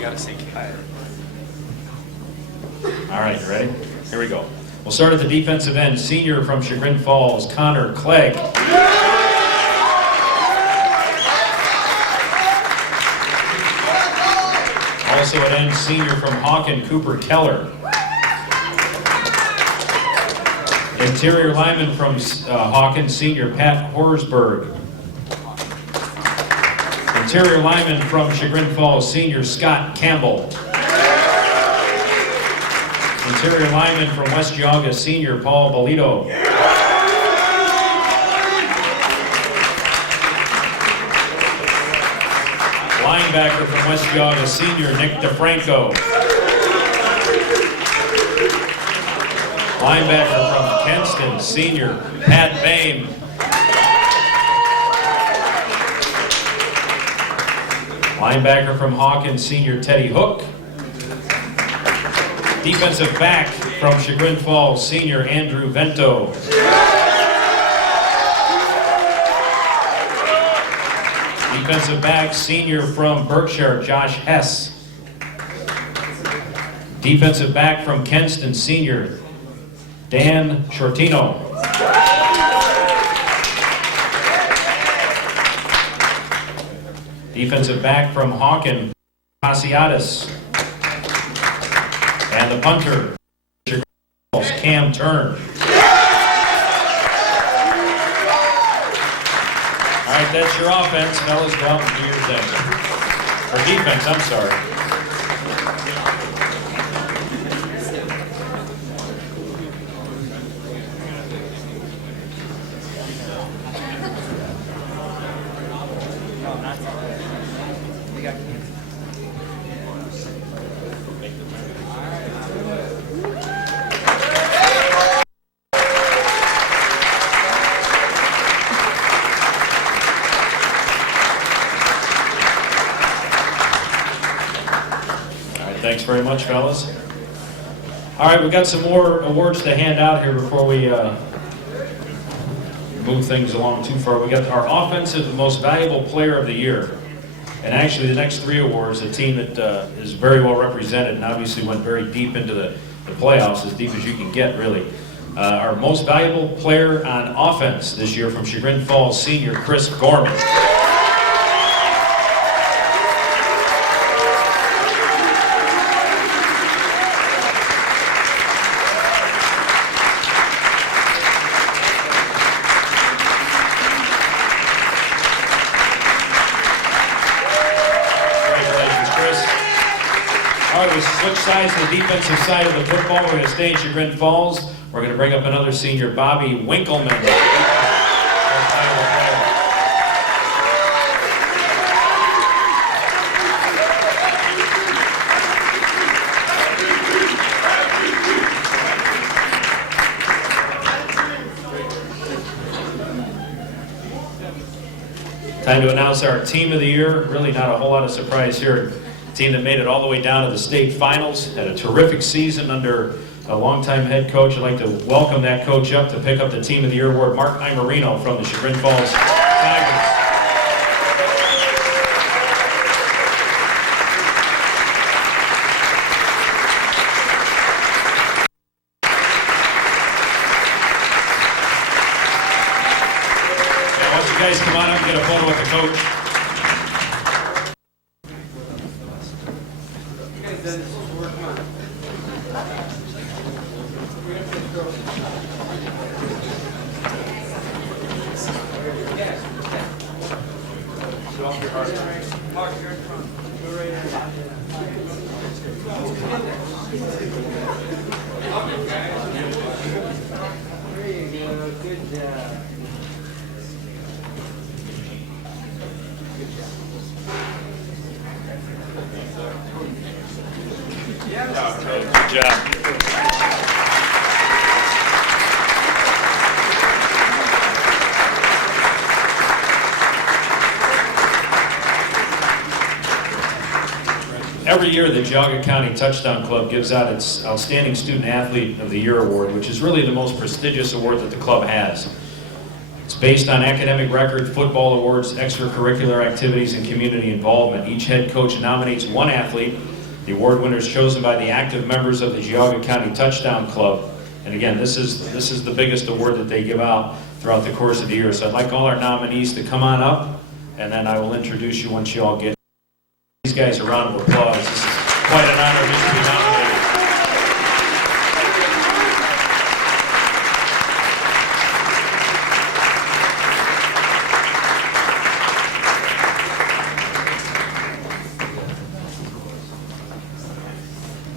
gotta say hi. All right, you ready? Here we go. We'll start at the defensive end. Senior from Chagrin Falls, Connor Clegg. Also at end, senior from Hawken, Cooper Keller. Interior lineman from Hawken, senior Pat Horsberg. Interior lineman from Chagrin Falls, senior Scott Campbell. Interior lineman from West Geauga, senior Paul Bolito. Linebacker from West Geauga, senior Nick DeFranco. Linebacker from Kenston, senior Pat Bain. Linebacker from Hawkins, senior Teddy Hook. Defensive back from Chagrin Falls, senior Andrew Vento. Defensive back, senior from Berkshire, Josh Hess. Defensive back from Kenston, senior Dan Shortino. Defensive back from Hawken, Asiatis. And the punter, Cam Turn. All right, that's your offense. Fellas, go out and do your thing. Or defense, I'm sorry. Thanks very much, fellas. All right, we've got some more awards to hand out here before we move things along too far. We got our Offensive Most Valuable Player of the Year. And actually, the next three awards, a team that is very well represented and obviously went very deep into the playoffs, as deep as you can get, really. Our Most Valuable Player on Offense this year from Chagrin Falls, senior Chris Gorman. Switch sides to the defensive side of the football. We're going to stay in Chagrin Falls. We're going to bring up another senior, Bobby Winkleman. Time to announce our Team of the Year. Really not a whole lot of surprise here. Team that made it all the way down to the state finals, had a terrific season under a longtime head coach. I'd like to welcome that coach up to pick up the Team of the Year award, Mark Imarino from the Chagrin Falls Tigers. Now, once you guys come on up and get a photo with the coach. Good job. Every year, the Geauga County Touchdown Club gives out its Outstanding Student Athlete of the Year award, which is really the most prestigious award that the club has. It's based on academic record, football awards, extracurricular activities, and community involvement. Each head coach nominates one athlete. The award winner is chosen by the active members of the Geauga County Touchdown Club. And again, this is the biggest award that they give out throughout the course of the year. So I'd like all our nominees to come on up, and then I will introduce you once you all get these guys a round of applause. This is quite an honor just to be nominated.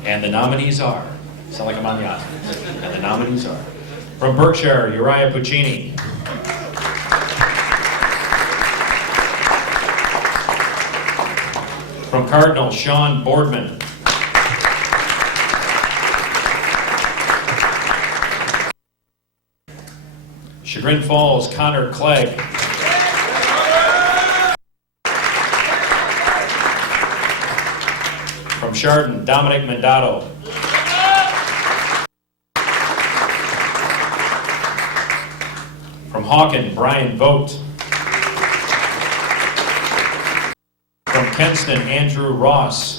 And the nominees are, sound like I'm on the Oscars. And the nominees are, from Berkshire, Uriah Puccini. From Cardinal, Sean Boardman. Chagrin Falls, Connor Clegg. From Chardon, Dominic Mandato. From Hawken, Brian Vogt. From Kenston, Andrew Ross.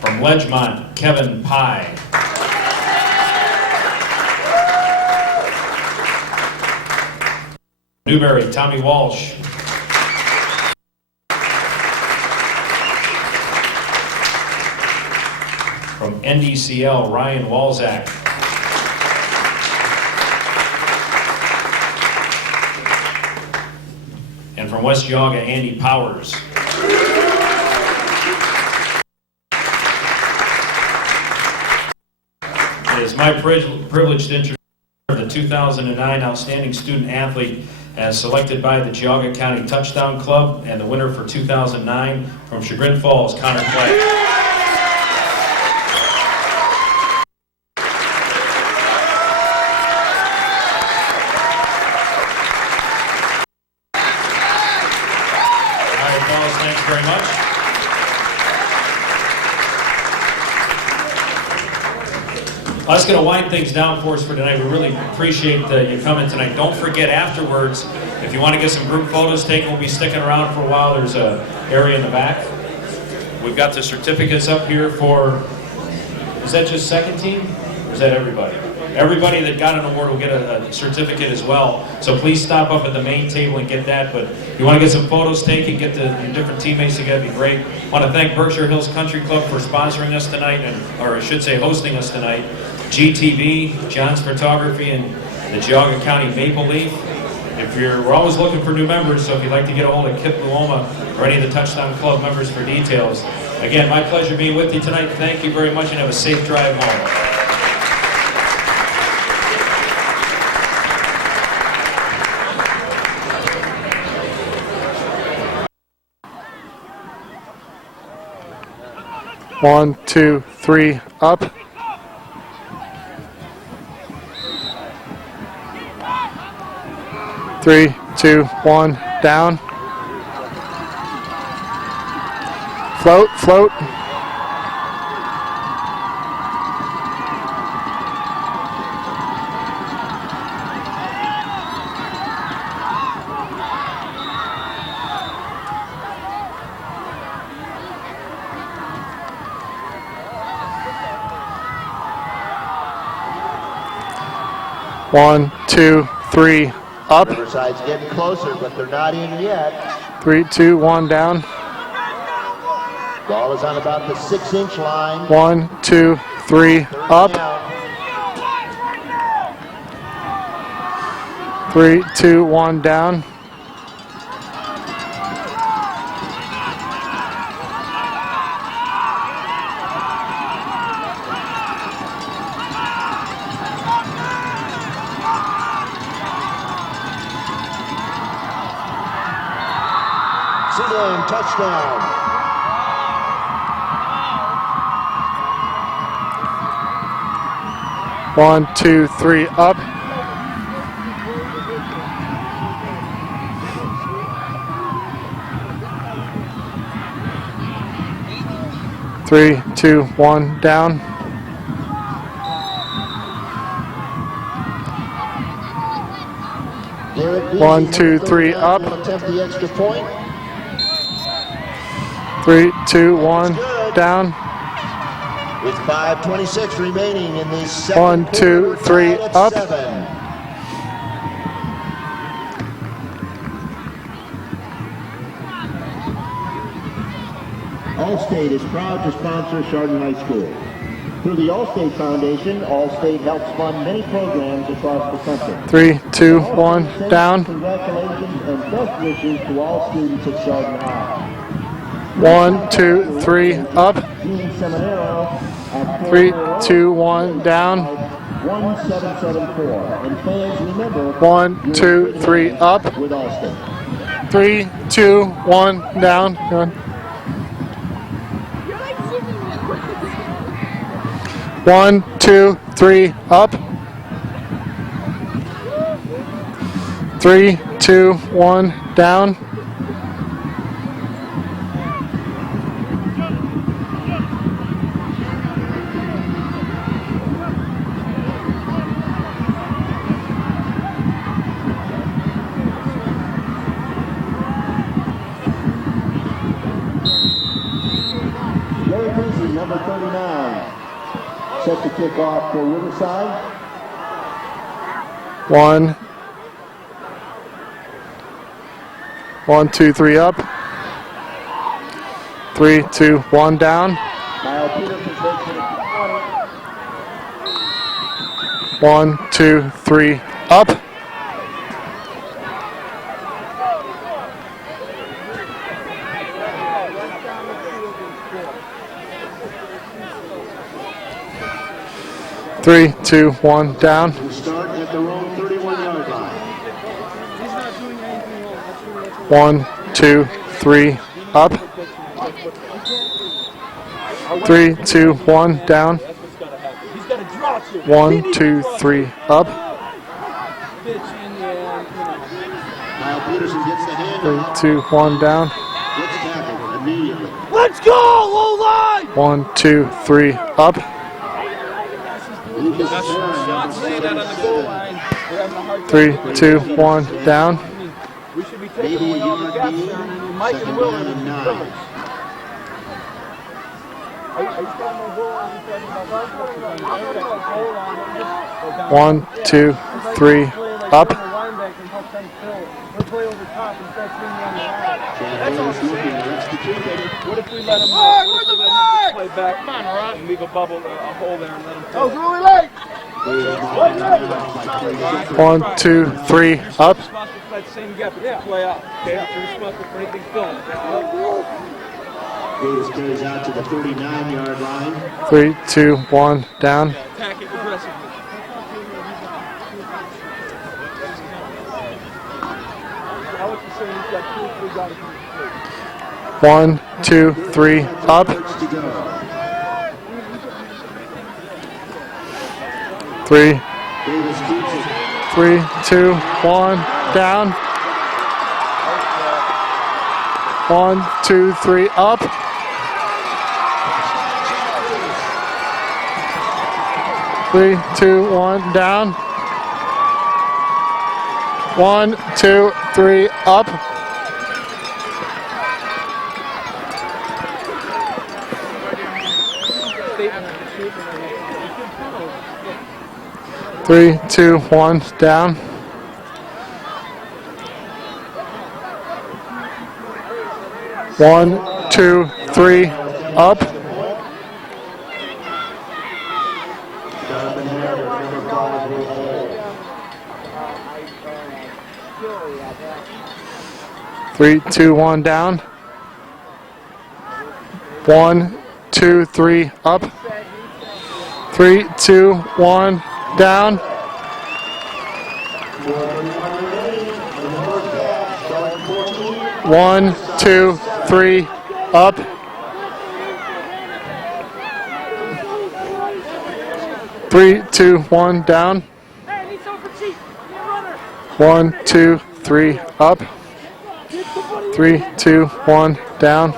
From Ledgemont, Kevin Pye. Newberry, Tommy Walsh. From NDCL, Ryan Walzak. And from West Geauga, Andy Powers. It is my privilege to introduce the 2009 Outstanding Student Athlete as selected by the Geauga County Touchdown Club, and the winner for 2009 from Chagrin Falls, Connor Clegg. Thanks very much. That's going to wind things down for us for tonight. We really appreciate you coming tonight. Don't forget afterwards, if you want to get some group photos taken, we'll be sticking around for a while. There's an area in the back. We've got the certificates up here for, is that just second team? Or is that everybody? Everybody that got an award will get a certificate as well. So please stop up at the main table and get that. But if you want to get some photos taken, get your different teammates together, it'd be great. I want to thank Berkshire Hills Country Club for sponsoring us tonight, or I should say hosting us tonight. GTV, John's Photography, and the Geauga County Maple Leaf. We're always looking for new members, so if you'd like to get a hold of Kip Luoma or any of the Touchdown Club members for details. Again, my pleasure being with you tonight. Thank you very much, and have a safe drive home. One, two, three, up. Three, two, one, down. Float, float. One, two, three, up. Riverside's getting closer, but they're not in yet. 3, 2, 1, down. Ball is on about the 6-inch line. 1, 2, 3, up. 3, 2, 1, down. Sealand, touchdown. One, two, three, up. Three, two, one, down. Garrett Beasley, 1, 2, 3, 39, up. will attempt the extra point. 3, 2, 1, down. With 5:26 remaining in the second 1, 2, quarter, 3, tied at up. 7. Allstate is proud to sponsor Chardon High School. Through the Allstate Foundation, Allstate helps fund many programs across the country. 3, 2, 1, down. Congratulations and best wishes to all students at Chardon High. 1, 2, 3, up. Dean Seminaro at 3, 2, 1, down. 1774. And fans, remember, 1, 2, 3, up. with Allstate. 3, 2, 1, down. Good. 1, 2, 3, up. 3, 2, 1, down. 39. Set to kick off for Riverside. 1, 2, 3 up. 3, 2, 1 down. Kyle Peterson takes it at 1, 2, 3 up. 3, 2, 1 down. We start at their own 31-yard line. 1, 2, 3 up. 3, 2, 1 down. 1, 2, 3 up. Kyle Peterson gets the hand 3, 2, 1 down. Gets tackled immediately. Let's go, O-line! 1, 2, 3 up. Lucas Barron, Not saying that on the goal line. We're having a hard time. 3, 2, 1 down. We should be maybe taking a away all the yard gaps gain. there. Mike Second and Will down are and 9. Are you talking about goal line? You talking about goal line? 1, 2, 3 up. We'll play over top and start swinging on the line. That's all looking. That's the kick. What if we let him play back? Come on, Rob. And leave a bubble, a hole there and let him. That was really late. 1, 2, 3 up. Responsible for that same gap. Yeah. Play out. Okay. You're responsible for anything filling. Davis carries out to the 39-yard line. 3, 2, 1 down. Attack it aggressively. I was just saying he's got 2 or 3 guys. 1, 2, 3 up. Yards to go. 3, Davis keeps it. 3, 2, 1 down. 1, 2, 3 up. 3, 2, 1 down. 1, 2, 3 up. 3, 2, 1 down. 1, 2, 3 up. Jonathan Harris, number 5, will hold. 3, 2, 1 down. 1, 2, 3 up. 3, 2, 1 down. 1, 2, 3 up. 3, 2, 1 down. 1, 2, 3 up. 3, 2, 1 down.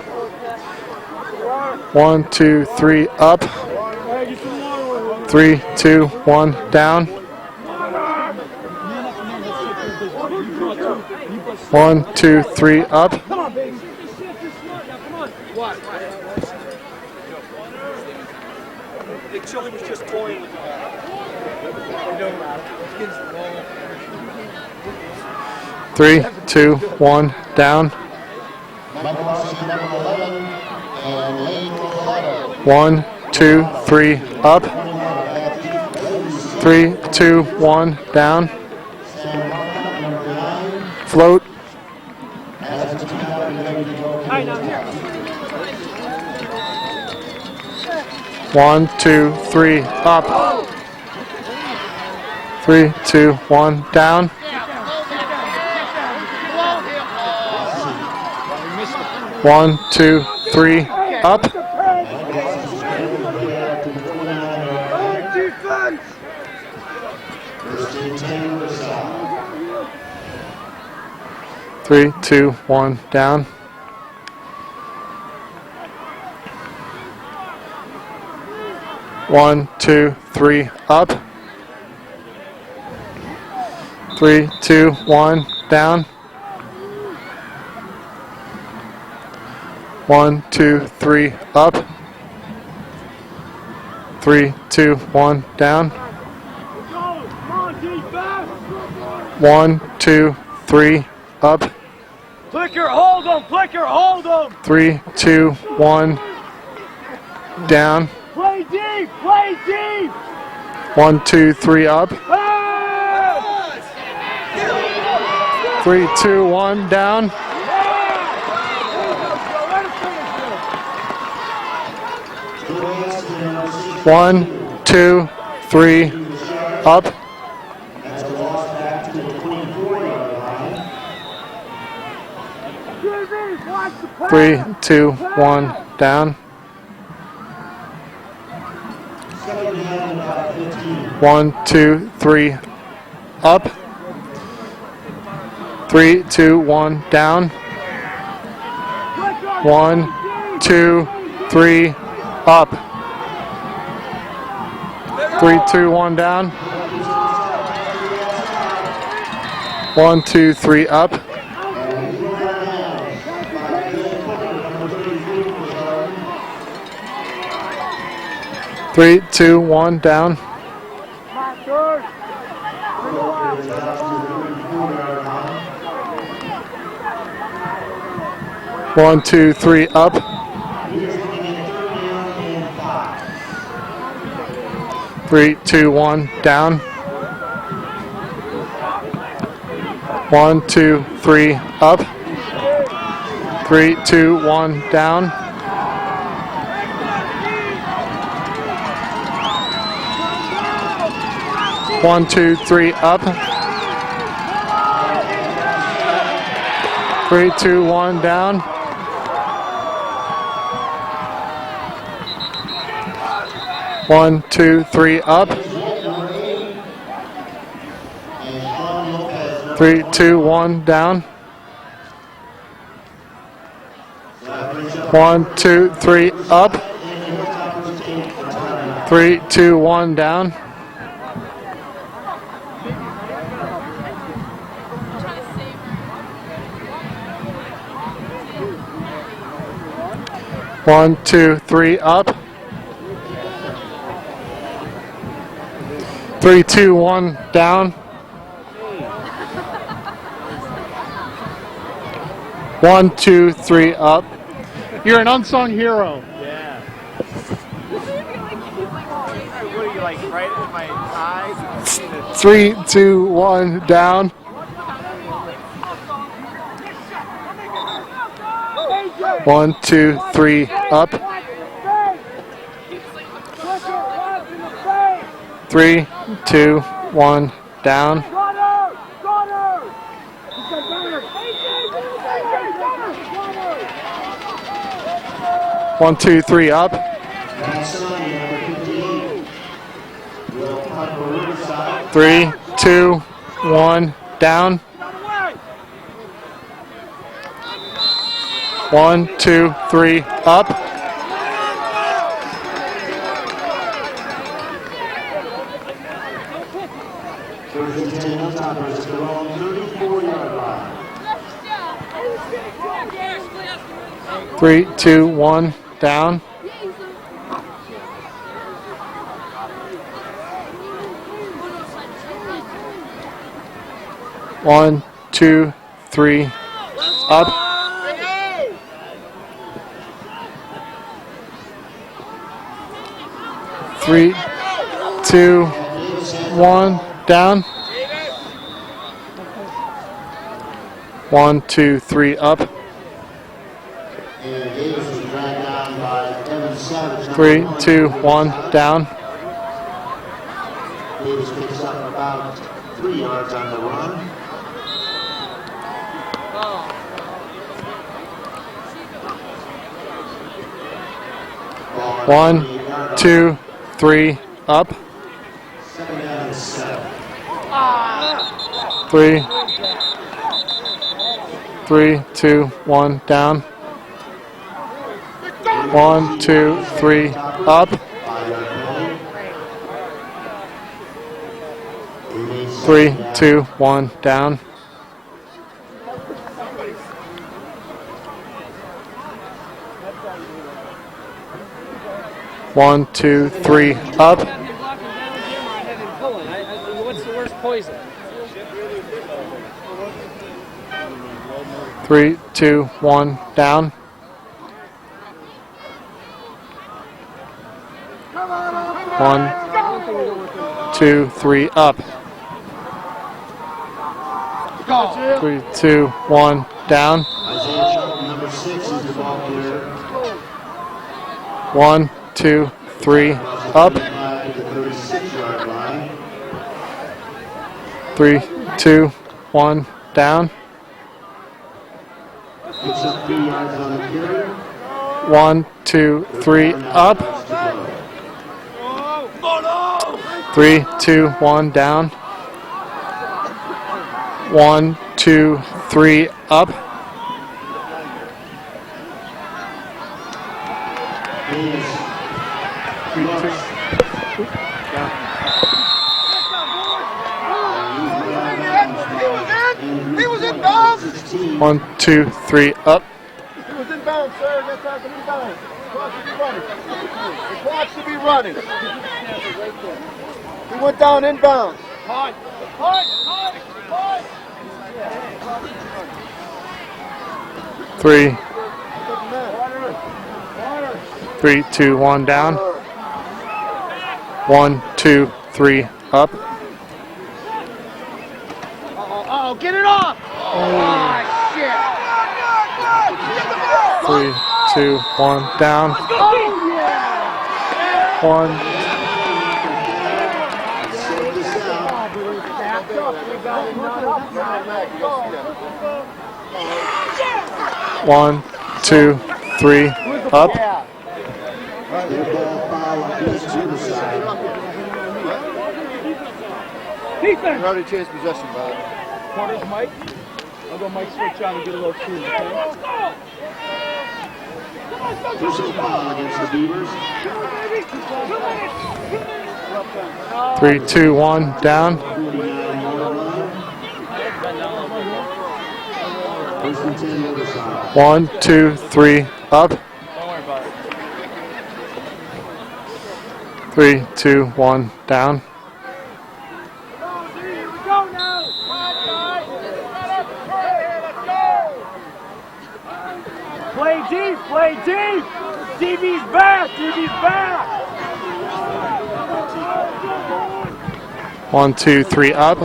1, 2, 3 up. 3, 2, 1 down. 1, 2, 3, up. Come on, baby. Now, come on. Watch. Chili was just toying with you. 3, 2, 1, down. 1, 2, 3, up. 3, 2, 1, down. Float. 1, 2, 3, up. 3, 2, 1, down. 1, 2, 3, up. 3, 2, 1, down. 1, 2, 3, up. 3, 2, 1, down. 1, 2, 3, up. 3, 2, 1, down. 1, 2, 3, up. Flicker, hold him! Flicker, hold him! 3, 2, 1, down. Play deep! Play deep! 1, 2, 3, up. 3, 2, 1, down. 1, 2, 3, up. 3, 2, 1, down. 1, 2, 3, up. 3, 2, 1, down. 1, 2, 3, up. 3, 2, 1, down. 1, 2, 3, up. 3, 2, 1, down. 1, 2, 3, up. 3, 2, 1, down. 1, 2, 3, up. 3, 2, 1, down. 1, 2, 3, up. 3, 2, 1, down. 1, 2, 3, up. 3, 2, 1, down. 1, 2, 3, up. 3, 2, 1, down. 1, 2, 3, up. 3, 2, 1, down. 1, 2, 3, up. You're an unsung hero. Yeah. What are you like, right in my eyes? 3, 2, 1, down. 1, 2, 3, up. 3, 2, 1, down. 1, 2, 3, up. 3, 2, 1, down. 1, 2, 3, up. 34-yard line. 3, 2, 1, down. 1, 2, 3, up. 3, 2, 1, down. 1, 2, 3, up. And Davis was dragged down by Evan Savage. 3, 2, 1, down. Davis picks up about 3 yards on the run. One, 2, 3, up. 3, 2, 1, down. 1, 2, 3, up. 3, 2, 1, down. 1, 2, 3, up. What's the worst poison? 3, 2, 1, down. 1, 2, 3, up. 3, 2, 1, down. Isaiah Shelton, number 6, is the ball carrier. 1, 2, 3, up. To the 36-yard line. 3, 2, 1, down. Picks up 3 yards on the carry. 1, 2, 3, up. 3, 2, 1, down. 1, 2, 3, up. He was in bounds! 1, 2, 3, up. He was in bounds, sir. That's how to be bounds. The clock should be running. The clock should be running. He went down in bounds. Hard. 3, 2, 1, down. 1, 2, 3, up. Oh, get it off! Oh, shit! 3, 2, 1, down. 1, 1, 2, 3, up. Their ball foul on East Riverside. You already changed possession, Bob. Quarters, Mike. I'll go Mike switch on and get a little tune, okay? Personal foul against the Beavers. 3, 2, 1, down. 49-yard line. First and 10 Riverside. 1, 2, 3, up. 3, 2, 1, down. Play deep, play deep! DB's back, DB's back! 1, 2, 3, up.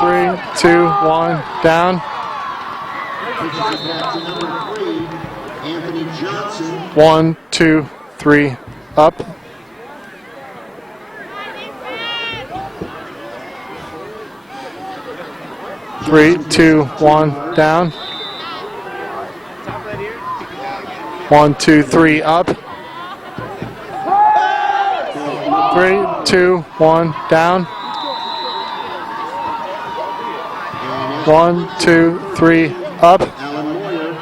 3, 2, 1, down. Pitches it back to number 3, Anthony Johnson. 1, 2, 3, up. 3, 2, 1, down. 1, 2, 3, up. 3, 2, 1, down. 1, 2, 3, up. Alan Moyer.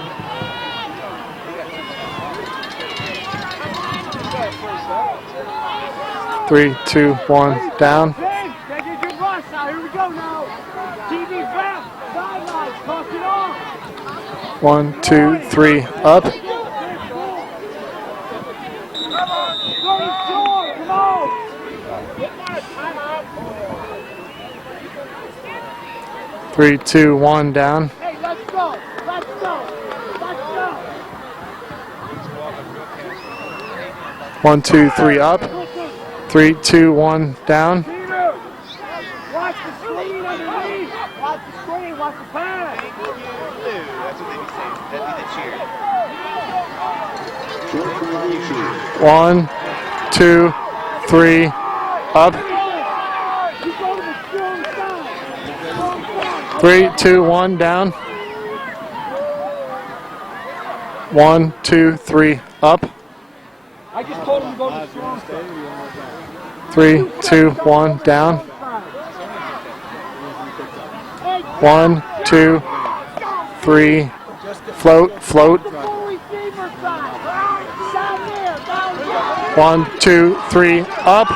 3, 2, 1, down. James, take a good rush now. Here we go now. DB's back. 1, 2, 3, up. 3, 2, 1, down. Hey, let's go. Let's go. Let's go. 1, 2, 3, up. 3, 2, 1, down. Watch the screen underneath. Watch the screen. Watch the pass. That's what they be saying. That'd be the cheer. 1, 2, 3, up. You go to the strong side. 3, 2, 1, down. 1, 2, 3, up. I just told him to go to the strong side. 3, 2, 1, down. 1, 2, 3, float, float. 1, 2, 3, up.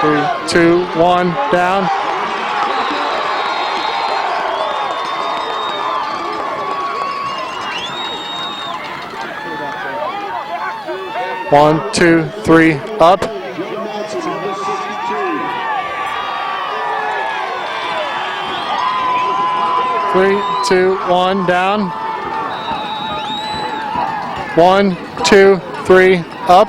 3, 2, 1, down. 1, 2, 3, up. 3, 2, 1, down. 1, 2, 3, up.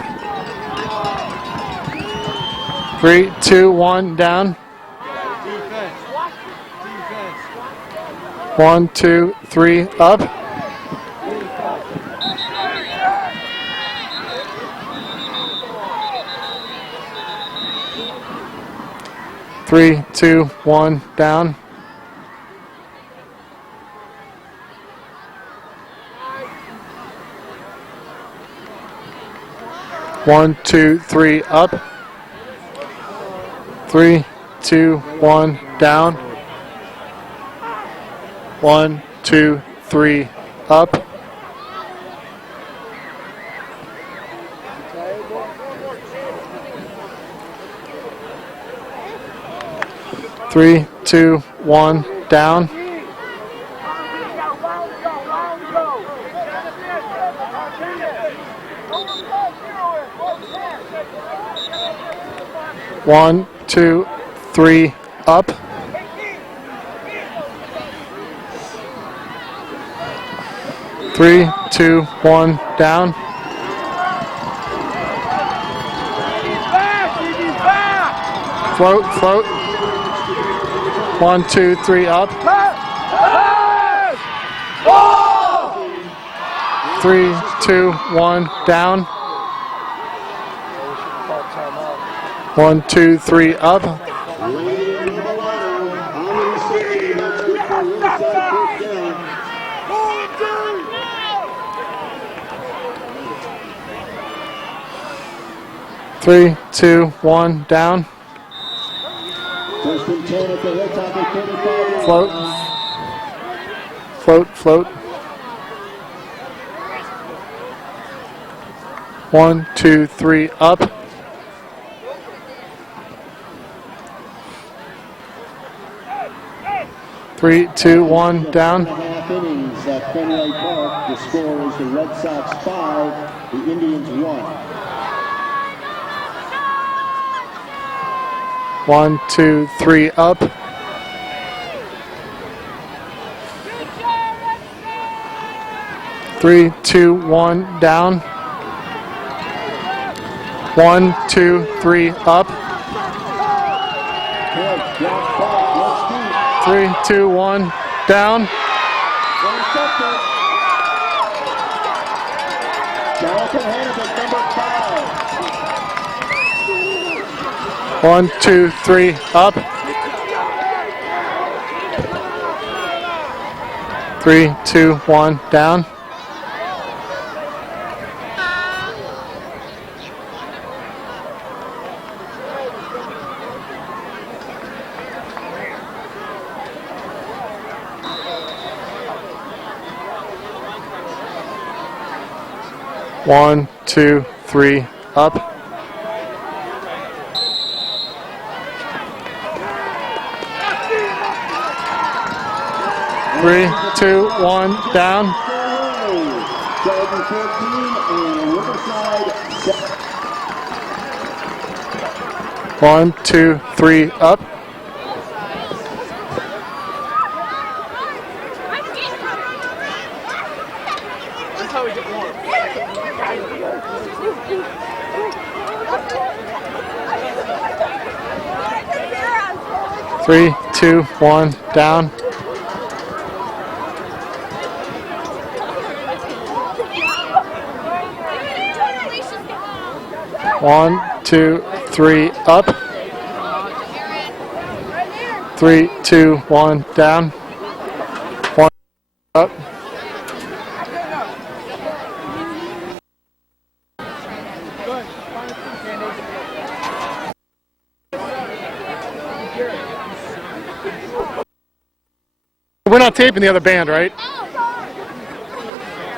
3, 2, 1, down. 1, 2, 3, up. 3, 2, 1, down. 1, 2, 3, up. 3, 2, 1, down. 1, 2, 3, up. 3, 2, 1, down. 1, 2, 3, up. 3, 2, 1, down. 'Float, float. 1, 2, 3, up. 3, 2, 1, down. 1, 2, 3, up. 3, 2, 1, down. Float. Float, float. 1, 2, 3, up. 3, 2, 1, down. Half innings at Fenway Park. The score is the Red Sox 5, the Indians 1. 1, 2, 3, up. 3, 2, 1, down. 1, 2, 3, up. 3, 2, 1, down. Jonathan Hannaford, number 5. 1, 2, 3, up. 3, 2, 1, down. 1, 2, 3, up. 3, 2, 1, down. Charger 14 and Riverside 1, 2, 3, up. That's how we get warm. 3, 2, 1, down. 1, 2, 3, up. 3, 2, 1, down. 1, up. We're not taping the other band, right?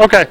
Okay.